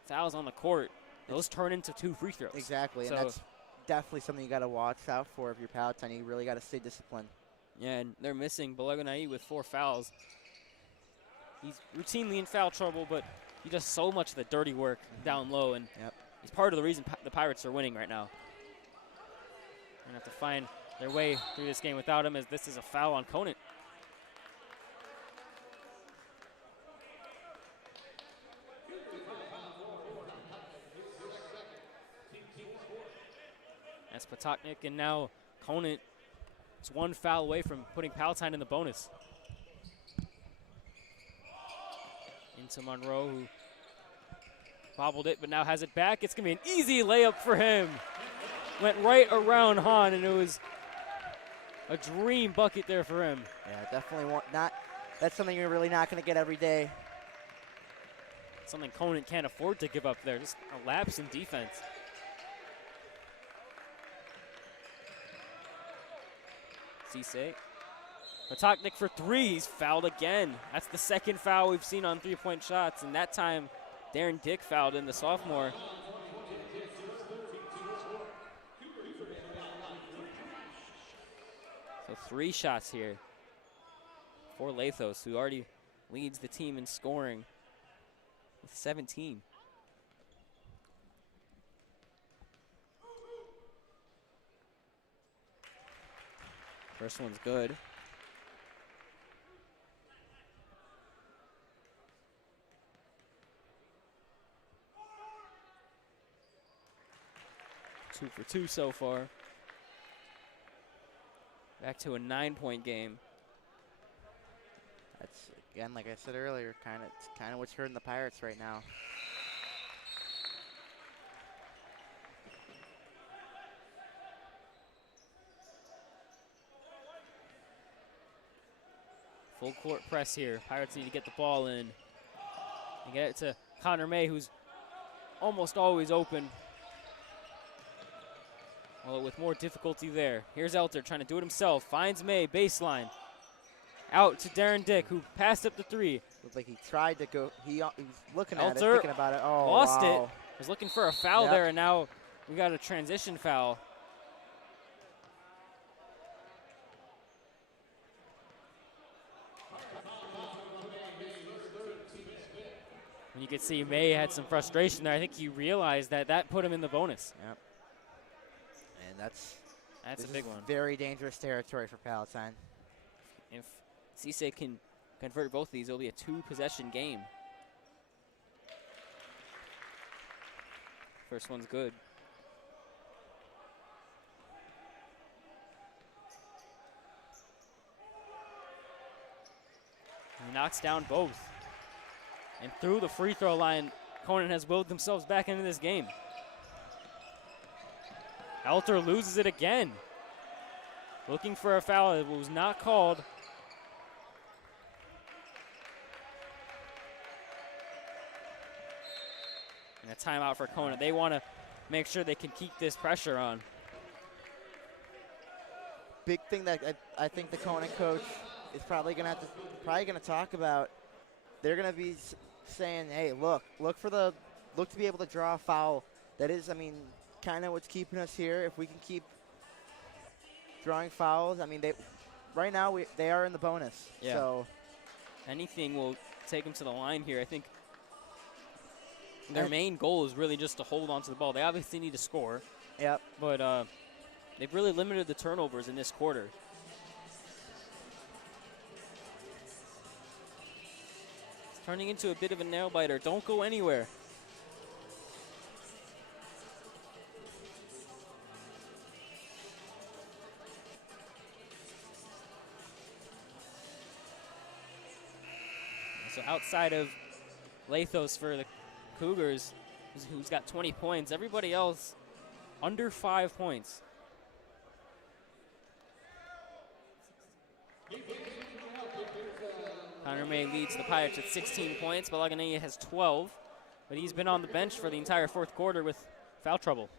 fouls on the court, those turn into 2 free throws. Exactly, so and that's definitely something you got to watch out for if you're Palatine. You really got to stay disciplined. Yeah, and they're missing Belegonai with 4 fouls. He's routinely in foul trouble, but he does so much of the dirty work down low, and he's part of the reason the Pirates are winning right now. They're going to have to find their way through this game without him, as this is a foul on Conant. That's Patoknik, and now Conant is 1 foul away from putting Palatine in the bonus. Into Monroe, who bobbled it, but now has it back. It's going to be an easy layup for him. Went right around Hahn, and it was a dream bucket there for him. Yeah, definitely that's something you're really not going to get every day. Something Conant can't afford to give up there. Just a lapse in defense. Cisse. Patoknik for 3. He's fouled again. That's the 2nd foul we've seen on 3-point shots, and that time Darren Dick fouled in, the sophomore. So 3 shots here for Lathos, who already leads the team in scoring with 17. First one's good. Two for 2 so far. Back to a 9-point game. That's, again, like I said earlier, kind of what's hurting the Pirates right now. Full court press here. Pirates need to get the ball in and get it to Connor May, who's almost always open. Although with more difficulty there. Here's Elter trying to do it himself. Finds May, baseline. Out to Darren Dick, who passed up the 3. Looked like he tried to go. He was looking at it, Elter thinking about it. Oh, lost wow. it. Was looking for a foul there, and now we got a transition foul. And you could see May had some frustration there. I think he realized that put him in the bonus. Yep. And that's a big one. Very dangerous territory for Palatine. If Cisse can convert both of these, it'll be a 2-possession game. First one's good. knocks down both. And through the free throw line, Conant has willed themselves back into this game. Elter loses it again. Looking for a foul. It was not called. And a timeout for Conant. They want to make sure they can keep this pressure on. Big thing that I think the Conant coach is probably gonna talk about. They're gonna be saying, "Hey, look to be able to draw a foul." That is, I mean, kind of what's keeping us here. If we can keep drawing fouls, I mean, right now they are in the bonus. Yeah. So anything will take them to the line here. I think their main goal is really just to hold on to the ball. They obviously need to score. Yep. But they've really limited the turnovers in this quarter. It's turning into a bit of a nail biter. Don't go anywhere. So outside of Lathos for the Cougars, who's got 20 points, everybody else under 5 points. Connor May leads the Pirates with 16 points. Balaganaya has 12, but he's been on the bench for the entire fourth quarter with foul trouble.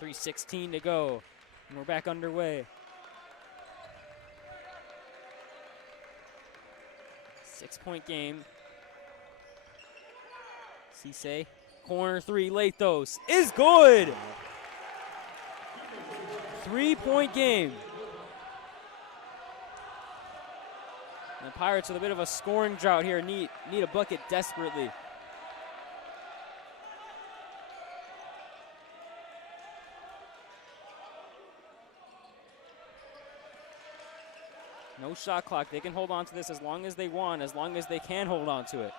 3:16 to go, and we're back underway. 6-point game. Cisse, corner three, Lathos is good. 3-point game. And the Pirates with a bit of a scoring drought here, need a bucket desperately. No shot clock. They can hold on to this as long as they want, as long as they can hold on to it.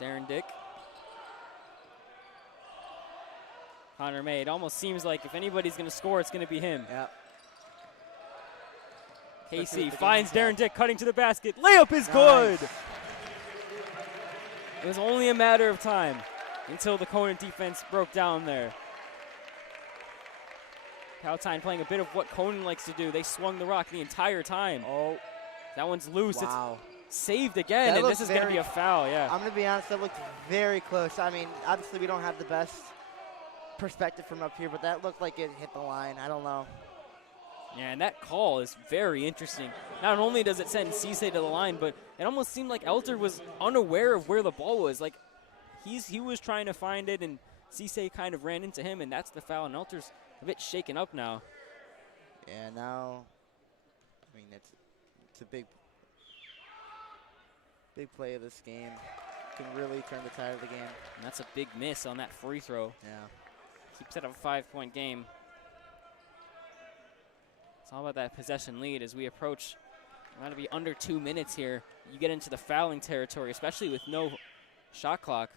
There's Darren Dick. Connor May. It almost seems like if anybody's going to score, it's going to be him. Yep. Casey finds Darren Dick cutting to the basket. Layup is good. It was only a matter of time until the Conant defense broke down there. Palatine playing a bit of what Conant likes to do. They swung the rock the entire time. Oh. That one's loose. Wow. It's saved again, and this is going to be a foul, yeah. I'm going to be honest, that looked very close. I mean, obviously we don't have the best perspective from up here, but that looked like it hit the line. I don't know. Yeah, and that call is very interesting. Not only does it send Cisse to the line, but it almost seemed like Elter was unaware of where the ball was. Like, he was trying to find it, and Cisse kind of ran into him, and that's the foul, and Elter's a bit shaken up now. Yeah, now, I mean, it's a big play of this game. Can really turn the tide of the game. And that's a big miss on that free throw. Yeah. Keeps it a 5-point game. It's all about that possession lead as we approach. We're going to be under 2 minutes here. You get into the fouling territory, especially with no shot clock.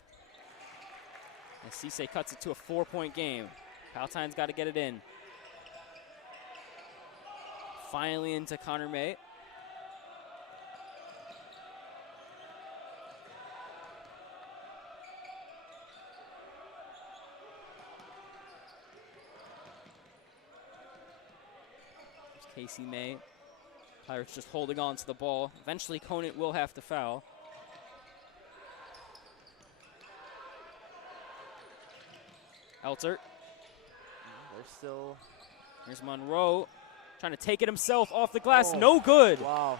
And Cisse cuts it to a 4-point game. Palatine's got to get it in. Finally into Connor May. There's Casey May. Pirates just holding on to the ball. Eventually Conant will have to foul. Elter. They're still. Here's Monroe trying to take it himself off the glass. Oh. No good. Wow.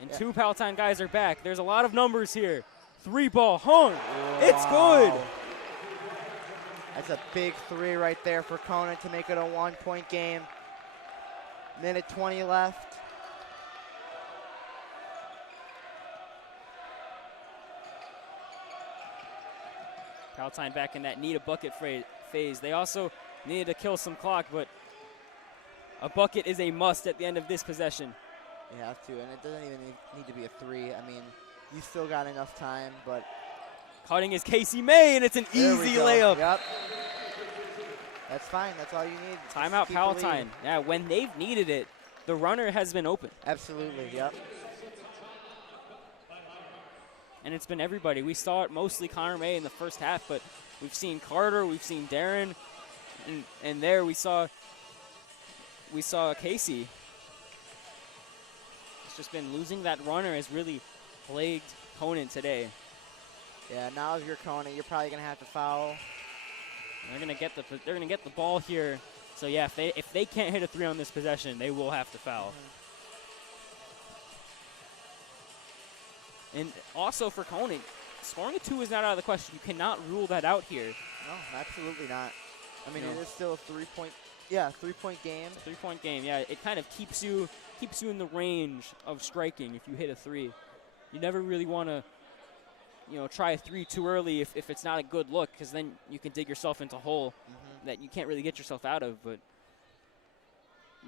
And two Palatine guys are back. There's a lot of numbers here. 3-ball hung. Wow. It's good. That's a big 3 right there for Conant to make it a 1-point game. Minute 20 left. Palatine back in that need a bucket phase. They also needed to kill some clock, but a bucket is a must at the end of this possession. You have to, and it doesn't even need to be a 3. I mean, you still got enough time, but. Cutting is Casey May, and it's an easy layup. Yep. That's fine. That's all you need. Timeout Palatine. Yeah, when they've needed it, the runner has been open. Absolutely, yep. And it's been everybody. We saw it mostly Connor May in the first half, but we've seen Carter, we've seen Darren, and there we saw Casey. It's just been losing that runner has really plagued Conant today. Yeah, now if you're Conant, you're probably gonna have to foul. They're gonna get the ball here. So yeah, if they can't hit a 3 on this possession, they will have to foul. And also for Conant, scoring a 2 is not out of the question. You cannot rule that out here. No, absolutely not. I mean, No. it is still a 3-point game. It's a 3-point game. Yeah, it kind of keeps you in the range of striking if you hit a 3. You never really want to, try a 3 too early if it's not a good look, because then you can dig yourself into a hole that you can't really get yourself out of. But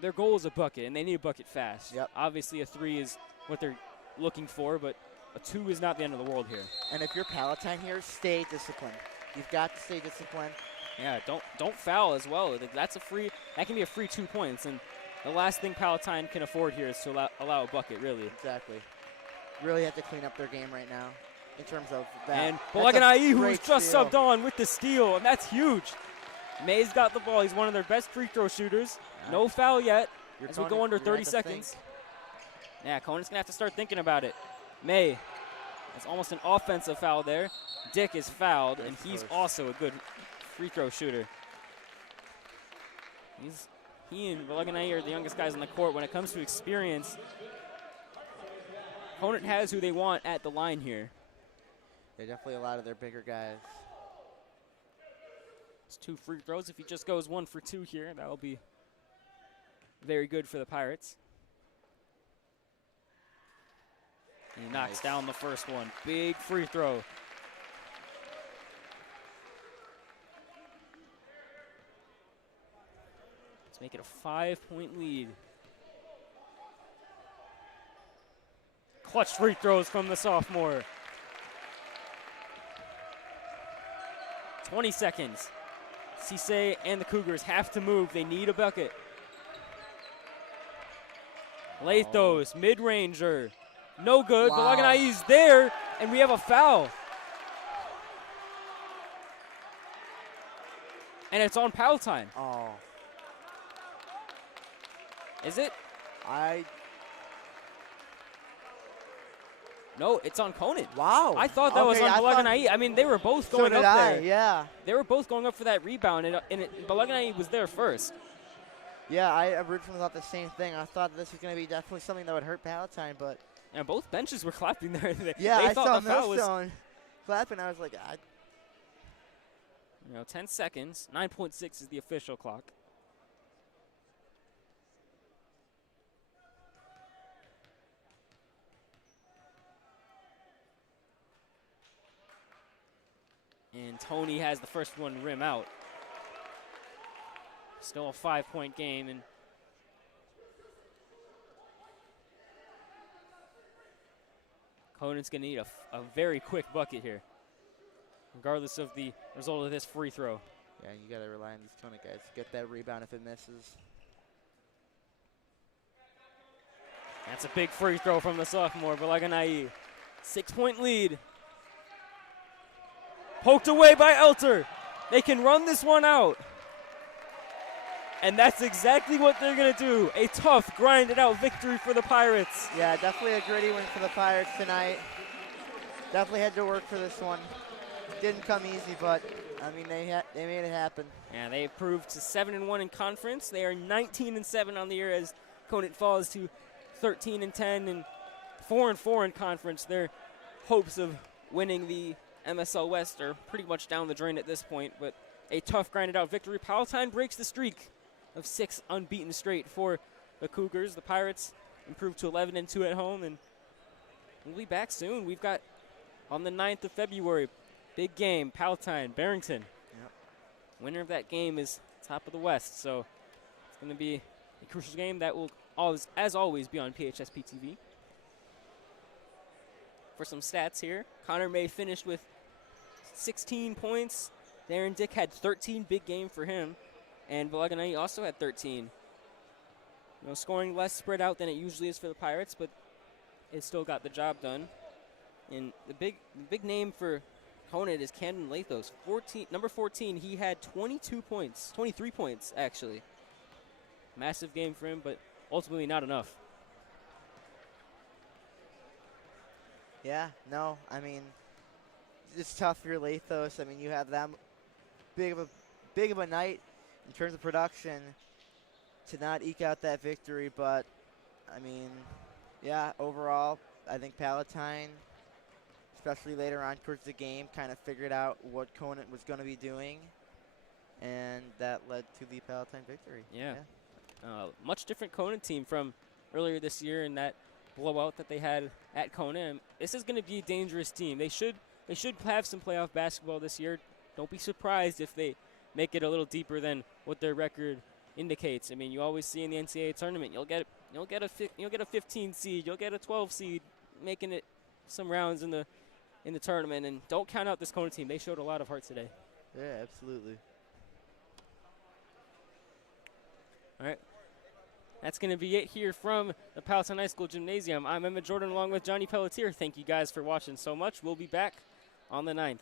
their goal is a bucket, and they need a bucket fast. Yep. Obviously, a 3 is what they're looking for, but a 2 is not the end of the world here. And if you're Palatine here, stay disciplined. You've got to stay disciplined. Yeah, don't foul as well. That's that can be a free 2 points, and the last thing Palatine can afford here is to allow a bucket, really. Exactly. Really have to clean up their game right now in terms of that. And Balaganai, who's just steal. subbed on with the steal, and that's huge. May's got the ball. He's one of their best free throw shooters. No foul yet as we go under 30 seconds. Yeah, Conant's going to have to start thinking about it. May, it's almost an offensive foul there. Dick is fouled, and he's also a good free throw shooter. He and Balaganai are the youngest guys on the court. When it comes to experience, Conant has who they want at the line here. They're definitely a lot of their bigger guys. It's 2 free throws. If he just goes 1 for 2 here, that'll be very good for the Pirates. He knocks down the first one. Big free throw. Let's make it a 5-point lead. Clutch free throws from the sophomore. 20 seconds. Cisse and the Cougars have to move. They need a bucket. Lathos, mid-ranger. No good. Wow. Balaganai's there, and we have a foul. And it's on Palatine. Oh. Is it? I No, it's on Conant. Wow. I thought that was on Balaganai. I mean, they were both going so did up I, there. yeah. They were both going up for that rebound, and Balaganai was there first. Yeah, I originally thought the same thing. I thought this was going to be definitely something that would hurt Palatine, but And both benches were clapping there. yeah, they I thought saw the foul was, Millstone clapping. I was like, 10 seconds. 9.6 is the official clock. And Tony has the first one rim out. Still a 5-point game, and Conant's going to need a very quick bucket here, regardless of the result of this free throw. yeah, you got to rely on these Conant guys to get that rebound if it misses. That's a big free throw from the sophomore, Balaganai. 6-point lead. Poked away by Elter. They can run this one out. And that's exactly what they're going to do. A tough, grinded-out victory for the Pirates. Yeah, definitely a gritty win for the Pirates tonight. Definitely had to work for this one. Didn't come easy, but, I mean, they made it happen. Yeah, they improved to 7-1 in conference. They are 19-7 on the year as Conant falls to 13-10 and 4-4 in conference. Their hopes of winning the MSL West are pretty much down the drain at this point, but a tough, grinded-out victory. Palatine breaks the streak of 6 unbeaten straight for the Cougars. The Pirates improved to 11-2 at home, and we'll be back soon. We've got, on the 9th of February, Big game, Palatine, Barrington. Yep. Winner of that game is top of the West, so it's going to be a crucial game that will, always, as always, be on PHSP TV. For some stats here, Connor May finished with 16 points. Darren Dick had 13, big game for him. And Balaganai also had 13. You know, scoring less spread out than it usually is for the Pirates, but it still got the job done. And the big name for Conant is Camden Lathos. Number 14, he had 22 points, 23 points actually. Massive game for him, but ultimately not enough. Yeah, no, I mean, it's tough for Lathos. I mean, you have them big of a night in terms of production to not eke out that victory, but I mean, yeah, overall, I think Palatine, especially later on towards the game, kind of figured out what Conant was going to be doing, and that led to the Palatine victory. Yeah. Much different Conant team from earlier this year in that blowout that they had at Conant. This is going to be a dangerous team. They should have some playoff basketball this year. Don't be surprised if they make it a little deeper than what their record indicates. I mean, you always see in the NCAA tournament, you'll get a 15 seed, you'll get a 12 seed, making it some rounds in the tournament. And don't count out this Conant team. They showed a lot of heart today. Yeah, absolutely. All right. That's going to be it here from the Palatine High School Gymnasium. I'm Emma Jordan along with Johnny Pelletier. Thank you guys for watching so much. We'll be back on the 9th.